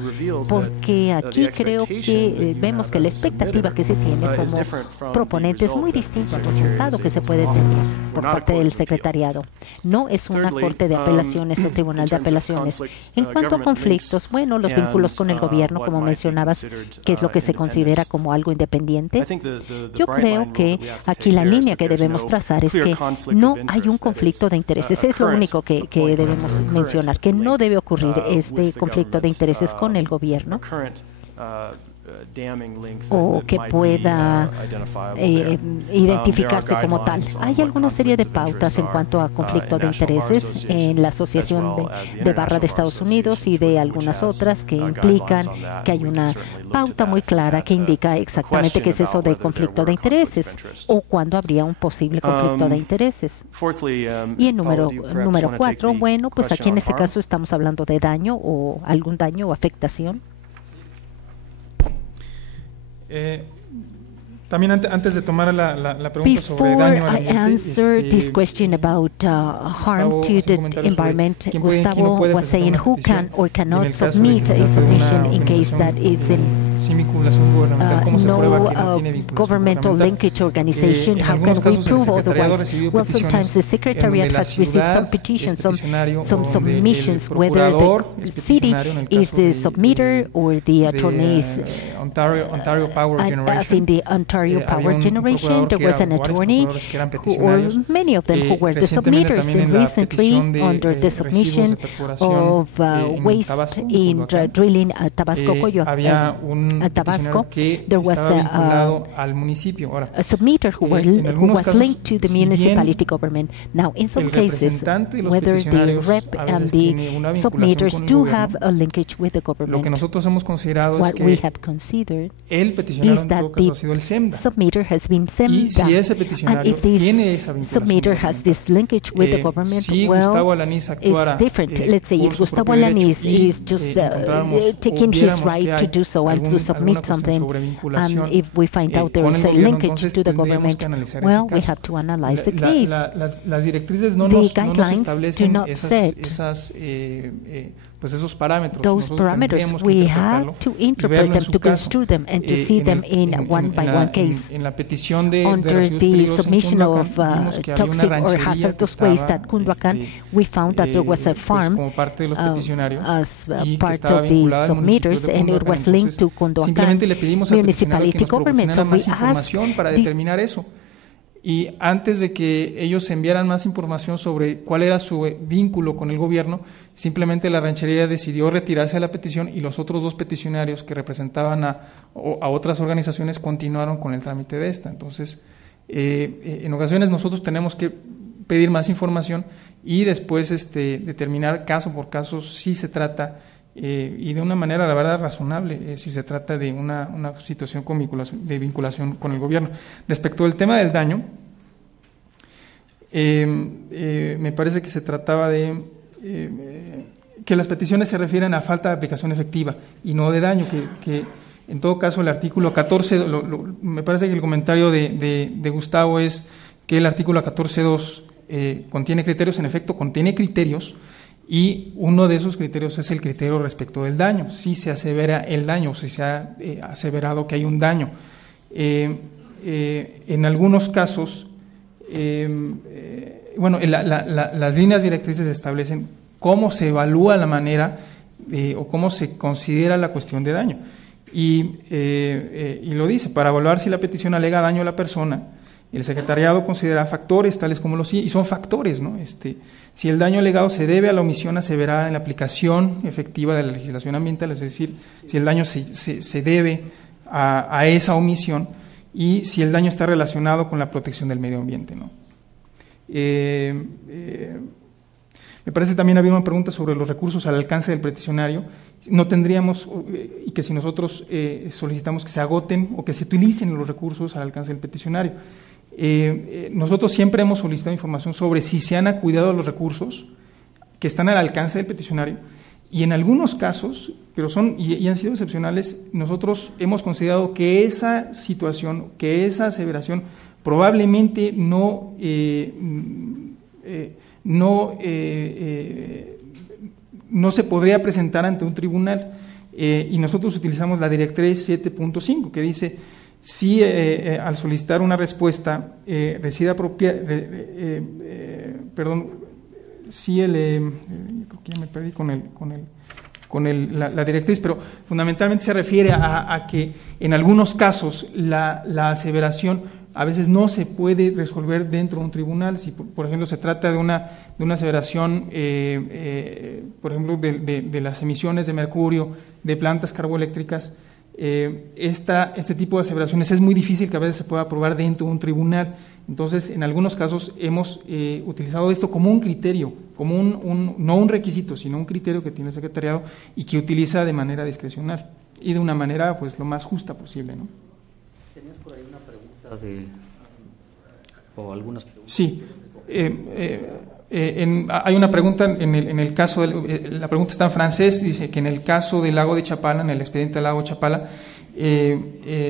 porque aquí creo que vemos que la expectativa que se tiene como proponente es muy distinta al resultado que se puede tener por parte del secretariado. No es una corte de apelaciones o tribunal de apelaciones. En cuanto a conflictos, bueno, los vínculos con el gobierno, como mencionabas, que es lo que se considera como algo independiente. Yo creo que aquí la línea que debemos trazar es que no hay un conflicto de intereses. Es lo único que debemos mencionar, que no debe ocurrir este conflicto de intereses con el gobierno o que pueda identificarse como tal. Hay alguna serie de pautas en cuanto a conflicto de intereses en la Asociación de Barra de Estados Unidos y de algunas otras que implican que hay una pauta muy clara que indica exactamente qué es eso de conflicto de intereses o cuándo habría un posible conflicto de intereses. Y en número 4, bueno, pues aquí en este caso estamos hablando de daño o algún daño o afectación. También antes de tomar la pregunta sobre daño al ambiente, answer this question about harm to the environment, Gustavo was saying who can or cannot submit a submission in case that it's in no governmental linkage organization. How can we prove otherwise? Well, sometimes the Secretariat has received some petitions, some submissions, whether the city is the submitter or the attorneys. Ontario Power Generation. As in the Ontario Power Generation, there was an attorney, or many of them who were the submitters, and recently under the submission of waste in drilling at Tabasco Coyo. peticionario que estaba vinculado al municipio. Ahora, a submitter who was linked to the municipality government. Now, in some cases, whether the rep and the submitters do have a linkage with the government, lo que nosotros hemos considerado what es que we have considered el peticionario is en that todo caso ha the sido el SEMDA. submitter has been Y SEMDA. si ese And peticionario if this tiene esa vinculación submitter has this linkage with the government, si well, Gustavo Alanís actuara, it's different. Let's say por if su Gustavo propio Alanís derecho y, is just encontráramos o taking his viéramos que right to hay do so and to submit alguna cuestión something, sobre vinculación, and if we find out there con is el a gobierno, linkage entonces to the tendríamos government, que analizar well, ese we caso. have to analyze the case. Las directrices no The nos guidelines establecen do not set pues esos parámetros. those Nosotros parameters. tendríamos que We interpretarlo have to y interpret verlo en them, su to caso. construe them, and to see them in one by one case. En la petición de Under residuos the peligrosos en submission of Cunduacán, vimos que había una toxic or ranchería que hazardous estaba, waste at Cunduacán, we found that there was a farm como parte de los peticionarios as y que part estaba of the vinculada al municipio submitters, de and it Cunduacán. was linked to Entonces, Cunduacán simplemente le pedimos al peticionario que municipality nos government. So proporcionara we más asked información para determinar eso. Y antes de que ellos enviaran más información sobre cuál era su vínculo con el gobierno, simplemente la ranchería decidió retirarse de la petición y los otros dos peticionarios que representaban a otras organizaciones continuaron con el trámite de esta. Entonces, en ocasiones nosotros tenemos que pedir más información y después determinar caso por caso si se trata, y de una manera, la verdad, razonable, si se trata de una situación de vinculación con el gobierno. Respecto al tema del daño, me parece que se trataba de que las peticiones se refieren a falta de aplicación efectiva y no de daño, que en todo caso el artículo 14, me parece que el comentario de Gustavo es que el artículo 14.2 contiene criterios, en efecto contiene criterios, y uno de esos criterios es el criterio respecto del daño, si se asevera el daño, si se ha aseverado que hay un daño. En algunos casos, las líneas directrices establecen cómo se evalúa la manera o cómo se considera la cuestión de daño. Y lo dice, para evaluar si la petición alega daño a la persona, el secretariado considera factores tales como los siguientes, y son factores, ¿no? Si el daño alegado se debe a la omisión aseverada en la aplicación efectiva de la legislación ambiental, es decir, si el daño se debe a esa omisión, y si el daño está relacionado con la protección del medio ambiente, ¿no? Me parece también había una pregunta sobre los recursos al alcance del peticionario. No tendríamos, y que si nosotros solicitamos que se agoten o que se utilicen los recursos al alcance del peticionario. Nosotros siempre hemos solicitado información sobre si se han acudido los recursos que están al alcance del peticionario, y en algunos casos, pero y han sido excepcionales, nosotros hemos considerado que esa situación, que esa aseveración probablemente no se podría presentar ante un tribunal, y nosotros utilizamos la directriz 7.5 que dice: si al solicitar una respuesta reside apropiada, si creo que ya me perdí con la directriz, pero fundamentalmente se refiere a que en algunos casos la aseveración a veces no se puede resolver dentro de un tribunal. Si, por ejemplo, se trata de una aseveración, por ejemplo, de las emisiones de mercurio de plantas carboeléctricas, este tipo de aseveraciones es muy difícil que a veces se pueda aprobar dentro de un tribunal. Entonces, en algunos casos hemos utilizado esto como un criterio, como no un requisito, sino un criterio que tiene el secretariado y que utiliza de manera discrecional y de una manera, pues, lo más justa posible, ¿no? ¿Tenías por ahí una pregunta o algunas preguntas? Sí. Hay una pregunta en el caso, la pregunta está en francés, dice que en el caso del lago de Chapala, en el expediente del lago de Chapala,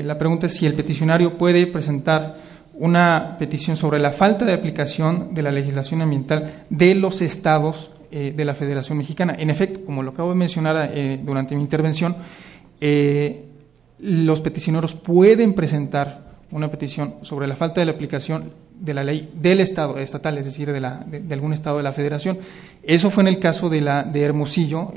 la pregunta es si el peticionario puede presentar una petición sobre la falta de aplicación de la legislación ambiental de los estados de la Federación Mexicana. En efecto, como lo acabo de mencionar durante mi intervención, los peticionarios pueden presentar una petición sobre la falta de la aplicación de la ley del estado estatal, es decir, de algún estado de la Federación. Eso fue en el caso de Hermosillo.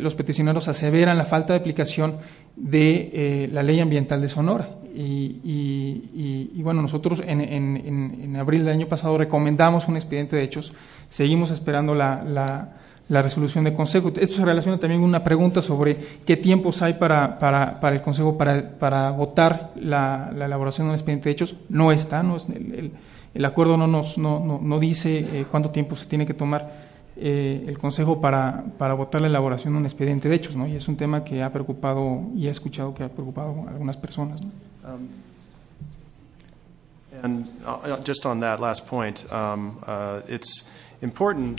Los peticionarios aseveran la falta de aplicación de la ley ambiental de Sonora. Y bueno, nosotros en abril del año pasado recomendamos un expediente de hechos. Seguimos esperando la la resolución de consejo. Esto se relaciona también con una pregunta sobre qué tiempos hay para el consejo para votar la elaboración de un expediente de hechos. No está, el acuerdo no dice cuánto tiempo se tiene que tomar el consejo para votar la elaboración de un expediente de hechos, ¿no? Y es un tema que ha preocupado y he escuchado que ha preocupado a algunas personas, ¿no? And just on that last point,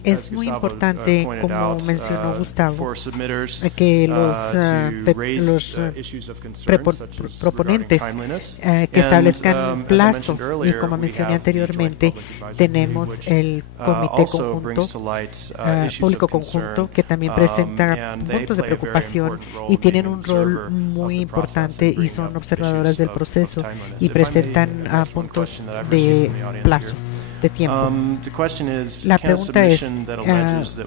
es muy importante, como mencionó Gustavo, que los proponentes que establezcan plazos, y como mencioné anteriormente, tenemos el comité conjunto, público conjunto, que también presenta puntos de preocupación y tienen un rol muy importante y son observadoras del proceso y presentan puntos de plazos de tiempo. La pregunta es,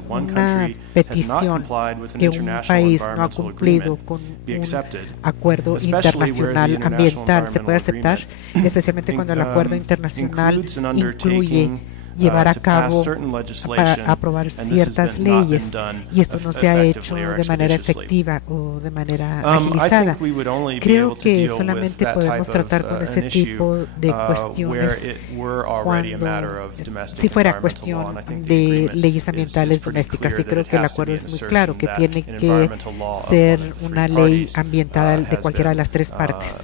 una petición que un país no ha cumplido con un acuerdo internacional ambiental se puede aceptar, especialmente cuando el acuerdo internacional incluye llevar a cabo, para aprobar ciertas leyes, y esto no se ha hecho de manera efectiva o de manera agilizada. Creo que solamente podemos tratar con ese tipo de cuestiones cuando, si fuera cuestión de leyes ambientales domésticas, y creo que el acuerdo es muy claro que tiene que ser una ley ambiental de cualquiera de las tres partes,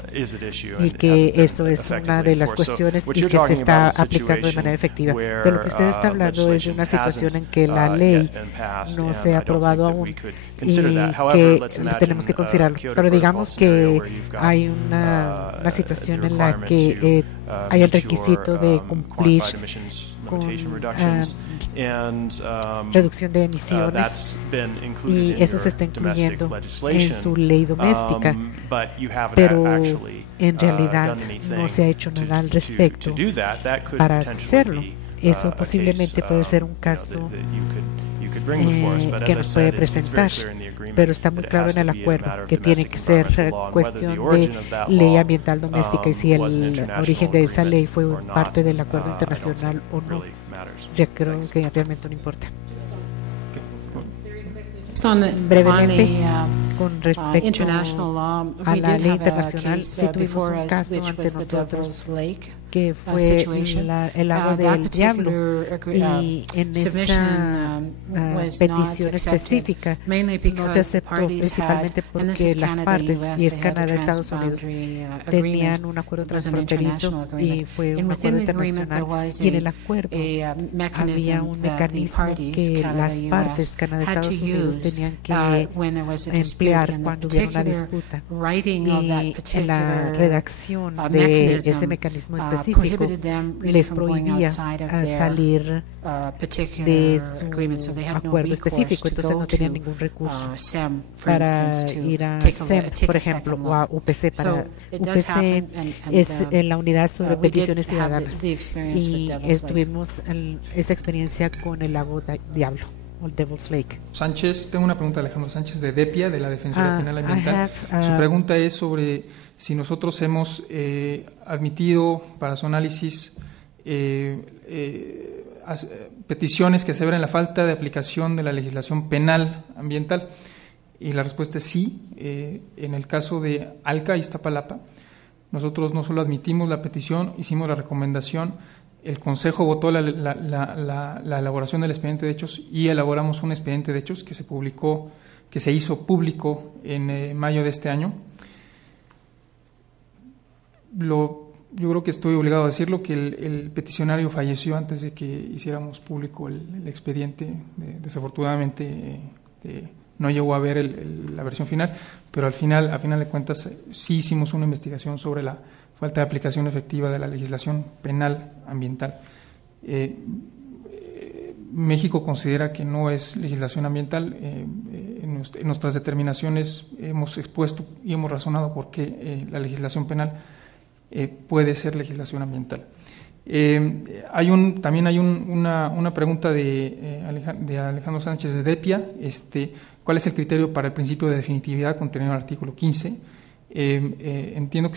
y que eso es una de las cuestiones y que se está aplicando de manera efectiva. De lo que usted está hablando es de una situación en que la ley no se ha aprobado aún y que tenemos que considerarlo. Pero digamos que hay una situación en la que hay el requisito de cumplir con reducción de emisiones, y eso se está incluyendo en su ley doméstica, pero en realidad no se ha hecho nada al respecto para hacerlo. Eso posiblemente puede ser un caso que nos puede presentar, pero está muy claro en el acuerdo que tiene que ser cuestión de ley ambiental doméstica, y si el origen de esa ley fue parte del acuerdo internacional o no, yo creo que realmente no importa. Brevemente, con respecto a la ley internacional, si tuvimos un caso ante nosotros que fue el lago del Diablo, y en esa petición específica no se aceptó, principalmente porque las partes, y es Canadá y Estados Unidos, tenían un acuerdo transfronterizo y fue un acuerdo internacional, y en el acuerdo había un mecanismo que las partes, Canadá y Estados Unidos, tenían que emplear cuando hubiera una disputa, y la redacción de ese mecanismo específico les prohibía salir de su acuerdo específico, entonces no tenían ningún recurso para ir a SEM, por ejemplo, o a UPC. UPC es la unidad sobre peticiones ciudadanas, y tuvimos esa experiencia con el lago Diablo, o el Devil's Lake. Sánchez, tengo una pregunta de Alejandro Sánchez de DEPIA, de la Defensoría Penal Ambiental. Su pregunta es sobre si nosotros hemos admitido para su análisis peticiones que aseveran la falta de aplicación de la legislación penal ambiental, y la respuesta es sí. En el caso de Alca, Iztapalapa, nosotros no solo admitimos la petición, hicimos la recomendación, el Consejo votó la elaboración del expediente de hechos, y elaboramos un expediente de hechos que se hizo público en mayo de este año. Yo creo que estoy obligado a decirlo, que el peticionario falleció antes de que hiciéramos público el expediente. Desafortunadamente no llegó a ver la versión final, pero al final de cuentas sí hicimos una investigación sobre la falta de aplicación efectiva de la legislación penal ambiental. México considera que no es legislación ambiental. En nuestras determinaciones hemos expuesto y hemos razonado por qué la legislación penal puede ser legislación ambiental. También hay una pregunta de Alejandro Sánchez de DEPIA. ¿Cuál es el criterio para el principio de definitividad contenido en el artículo 15? Entiendo que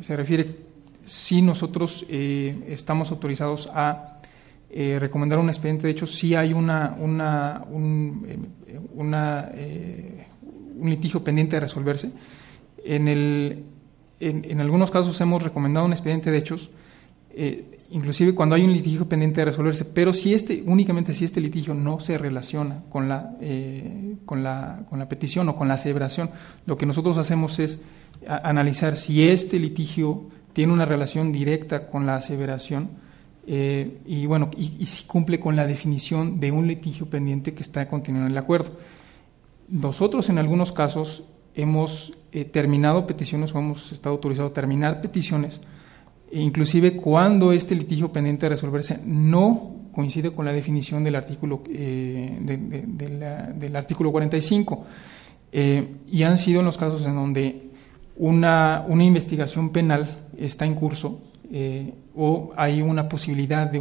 se refiere si nosotros estamos autorizados a recomendar un expediente de hechos si hay un litigio pendiente de resolverse. En algunos casos hemos recomendado un expediente de hechos, inclusive cuando hay un litigio pendiente de resolverse, pero únicamente si este litigio no se relaciona con la petición o con la aseveración, lo que nosotros hacemos es analizar si este litigio tiene una relación directa con la aseveración y si cumple con la definición de un litigio pendiente que está contenido en el acuerdo. Nosotros en algunos casos hemos terminado peticiones o hemos estado autorizados a terminar peticiones, inclusive cuando este litigio pendiente de resolverse no coincide con la definición del artículo del artículo 45, y han sido en los casos en donde una investigación penal está en curso o hay una posibilidad de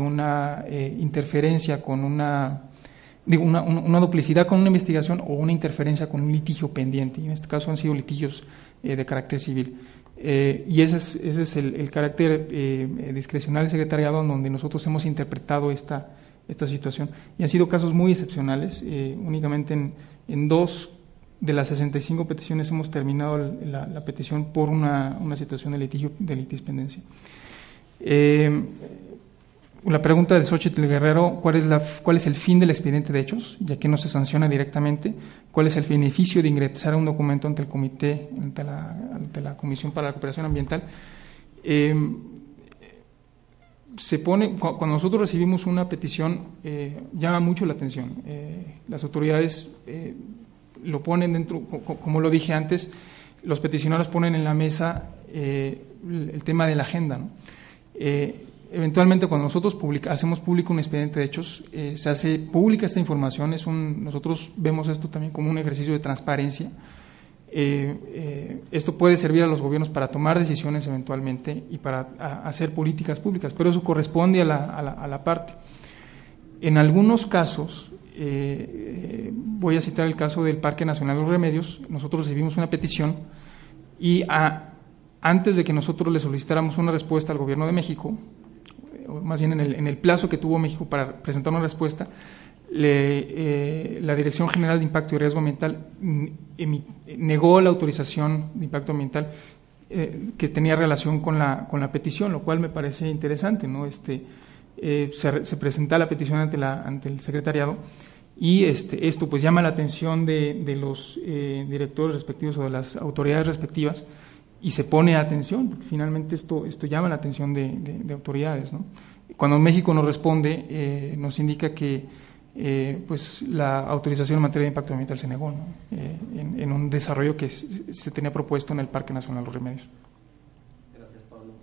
una interferencia con una duplicidad con una investigación o una interferencia con un litigio pendiente, y en este caso han sido litigios de carácter civil. Y ese es el carácter discrecional del secretariado en donde nosotros hemos interpretado esta situación, y han sido casos muy excepcionales. Únicamente en 2 de las 65 peticiones hemos terminado la petición por una situación de litispendencia. La pregunta de Xochitl Guerrero: ¿cuál es el fin del expediente de hechos? Ya que no se sanciona directamente. ¿Cuál es el beneficio de ingresar un documento ante el comité, ante la Comisión para la Cooperación Ambiental? Cuando nosotros recibimos una petición, llama mucho la atención. Las autoridades lo ponen dentro, como lo dije antes, los peticionarios ponen en la mesa el tema de la agenda, ¿no? Eventualmente, cuando nosotros hacemos público un expediente de hechos, se hace pública esta información. Nosotros vemos esto también como un ejercicio de transparencia. Esto puede servir a los gobiernos para tomar decisiones eventualmente y para hacer políticas públicas, pero eso corresponde a la parte. En algunos casos, voy a citar el caso del Parque Nacional de los Remedios. Nosotros recibimos una petición y antes de que nosotros le solicitáramos una respuesta al Gobierno de México, o más bien en el plazo que tuvo México para presentar una respuesta, la Dirección General de Impacto y Riesgo Ambiental negó la autorización de impacto ambiental que tenía relación con la petición, lo cual me parece interesante, ¿no? Se presenta la petición ante el secretariado, y esto pues llama la atención de los directores respectivos o de las autoridades respectivas, y se pone atención, porque finalmente esto llama la atención de autoridades, ¿no? Cuando México nos responde, nos indica que pues la autorización en materia de impacto ambiental se negó, ¿no? En un desarrollo que se tenía propuesto en el Parque Nacional de los Remedios. Gracias, Pablo.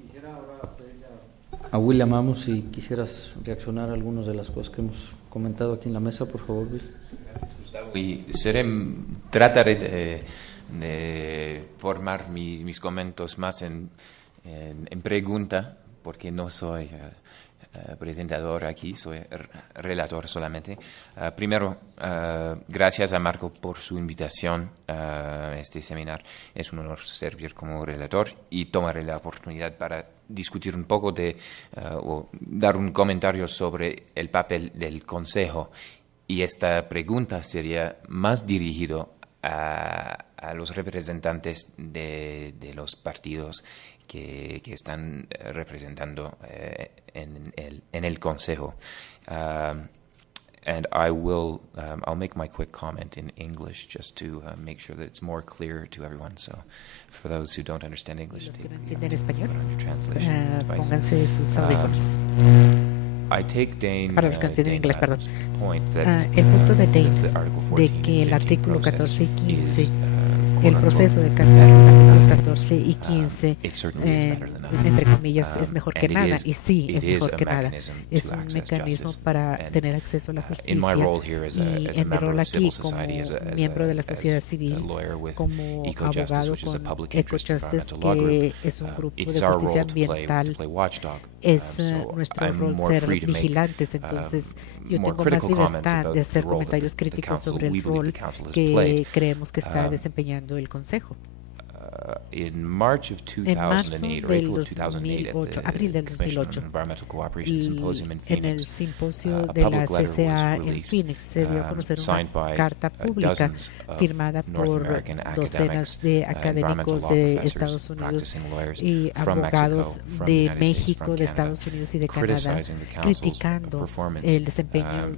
Quisiera ahora pedirle a William Amos si quisieras reaccionar a algunas de las cosas que hemos comentado aquí en la mesa, por favor, Will. Gracias, Gustavo. Y trataré de formar mis comentarios más en pregunta, porque no soy presentador aquí, soy relator solamente. Primero, gracias a Marco por su invitación a este seminario. Es un honor servir como relator y tomaré la oportunidad para discutir un poco o dar un comentario sobre el papel del Consejo. Y esta pregunta sería más dirigido a los representantes de los partidos que están representando en el Consejo. And I'll make my quick comment in English just to make sure that it's more clear to everyone. So, for those who don't understand English, pónganse sus audífonos. Para los que entienden inglés, perdón. El punto de Dane de que el artículo 14 y 15, el proceso de cambiar los artículos 14 y 15, entre comillas, es mejor que nada, y sí, es mejor que nada. Es un mecanismo para tener acceso a la justicia. Y en mi rol aquí, como miembro de la sociedad civil, como abogado con EcoJustice, que es un grupo de justicia ambiental, es nuestro rol ser vigilantes. Entonces, yo tengo más libertad de hacer comentarios críticos sobre el rol que creemos que está desempeñando el Consejo. in March of 2008, or April of 2008, at the Commission on Environmental Cooperation Symposium in Phoenix, a public letter was released, signed by dozens of North American academics, environmental law professors, practicing lawyers from Mexico, from the United States, from Canada, criticizing the Council's performance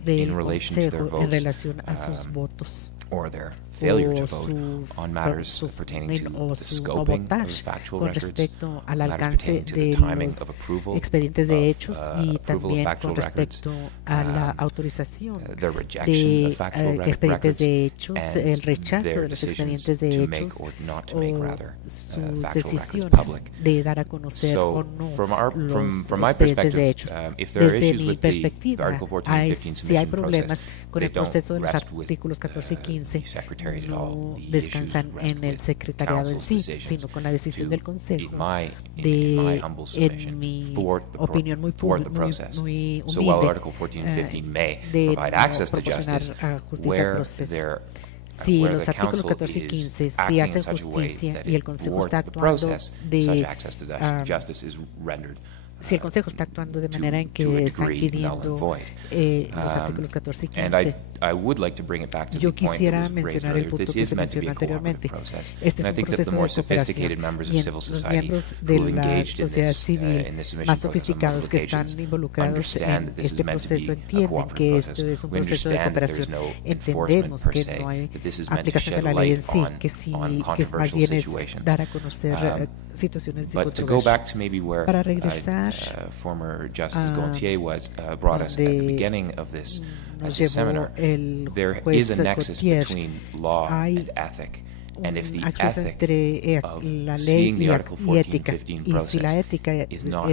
in relation to their votes or their failure to vote on matters pertaining to the scoping of factual records, matters pertaining to the timing of approval of factual records, their rejection of factual records, and their decisions to make or not to make, rather, factual records public. So from my perspective, if there are issues with the Article 14 and 15 submission process, they don't rest with the Secretary at all. The issues rest with the Council's decisions to, in my humble submission, thwart the process. So while Article 14 and 15 may provide access to justice, where los artículos 14 y 15 si hacen justicia y el Consejo está actuando si el Consejo está actuando de manera en que está impidiendo los artículos 14 y 15. Yo quisiera mencionar el punto que se mencionó anteriormente. Este es un proceso de cooperación y los miembros de la sociedad civil más sofisticados que están involucrados en este proceso entienden que esto es un proceso de cooperación. Entendemos que no hay aplicación de la ley en sí, que más bien es dar a conocer situaciones de controversia. Para regresar former Justice Gontier brought us at the beginning of this seminar, there is a nexus between law and ethic. And if the ethic of seeing the Article 14-15 process is not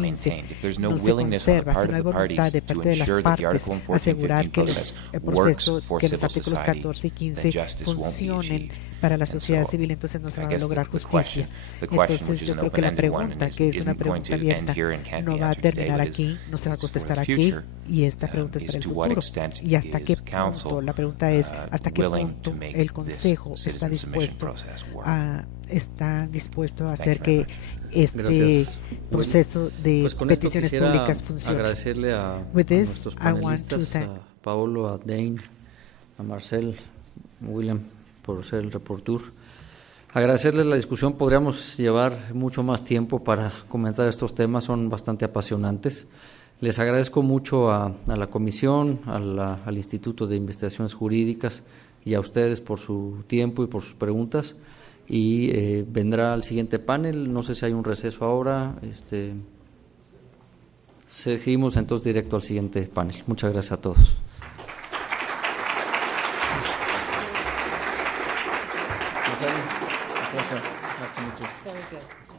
maintained, if there's no willingness on the part of the parties to ensure that the Article 14-15 process works for civil society, then justice won't be achieved. Para la sociedad civil, entonces no se va a lograr justicia. Entonces yo creo que la pregunta, que es una pregunta abierta, no va a terminar aquí, no se va a contestar aquí, y esta pregunta es para el futuro. Y hasta qué punto, la pregunta es, hasta qué punto el Consejo está dispuesto a hacer que este proceso de peticiones públicas funcione. Agradecerle a nuestros panelistas, a Paolo, a Dane, a Marcel, William, por ser el reportur. Agradecerles la discusión. Podríamos llevar mucho más tiempo para comentar estos temas, son bastante apasionantes. Les agradezco mucho a la Comisión, al Instituto de Investigaciones Jurídicas y a ustedes por su tiempo y por sus preguntas. Y vendrá el siguiente panel, no sé si hay un receso ahora. Seguimos entonces directo al siguiente panel. Muchas gracias a todos. Nice to meet you. Very good.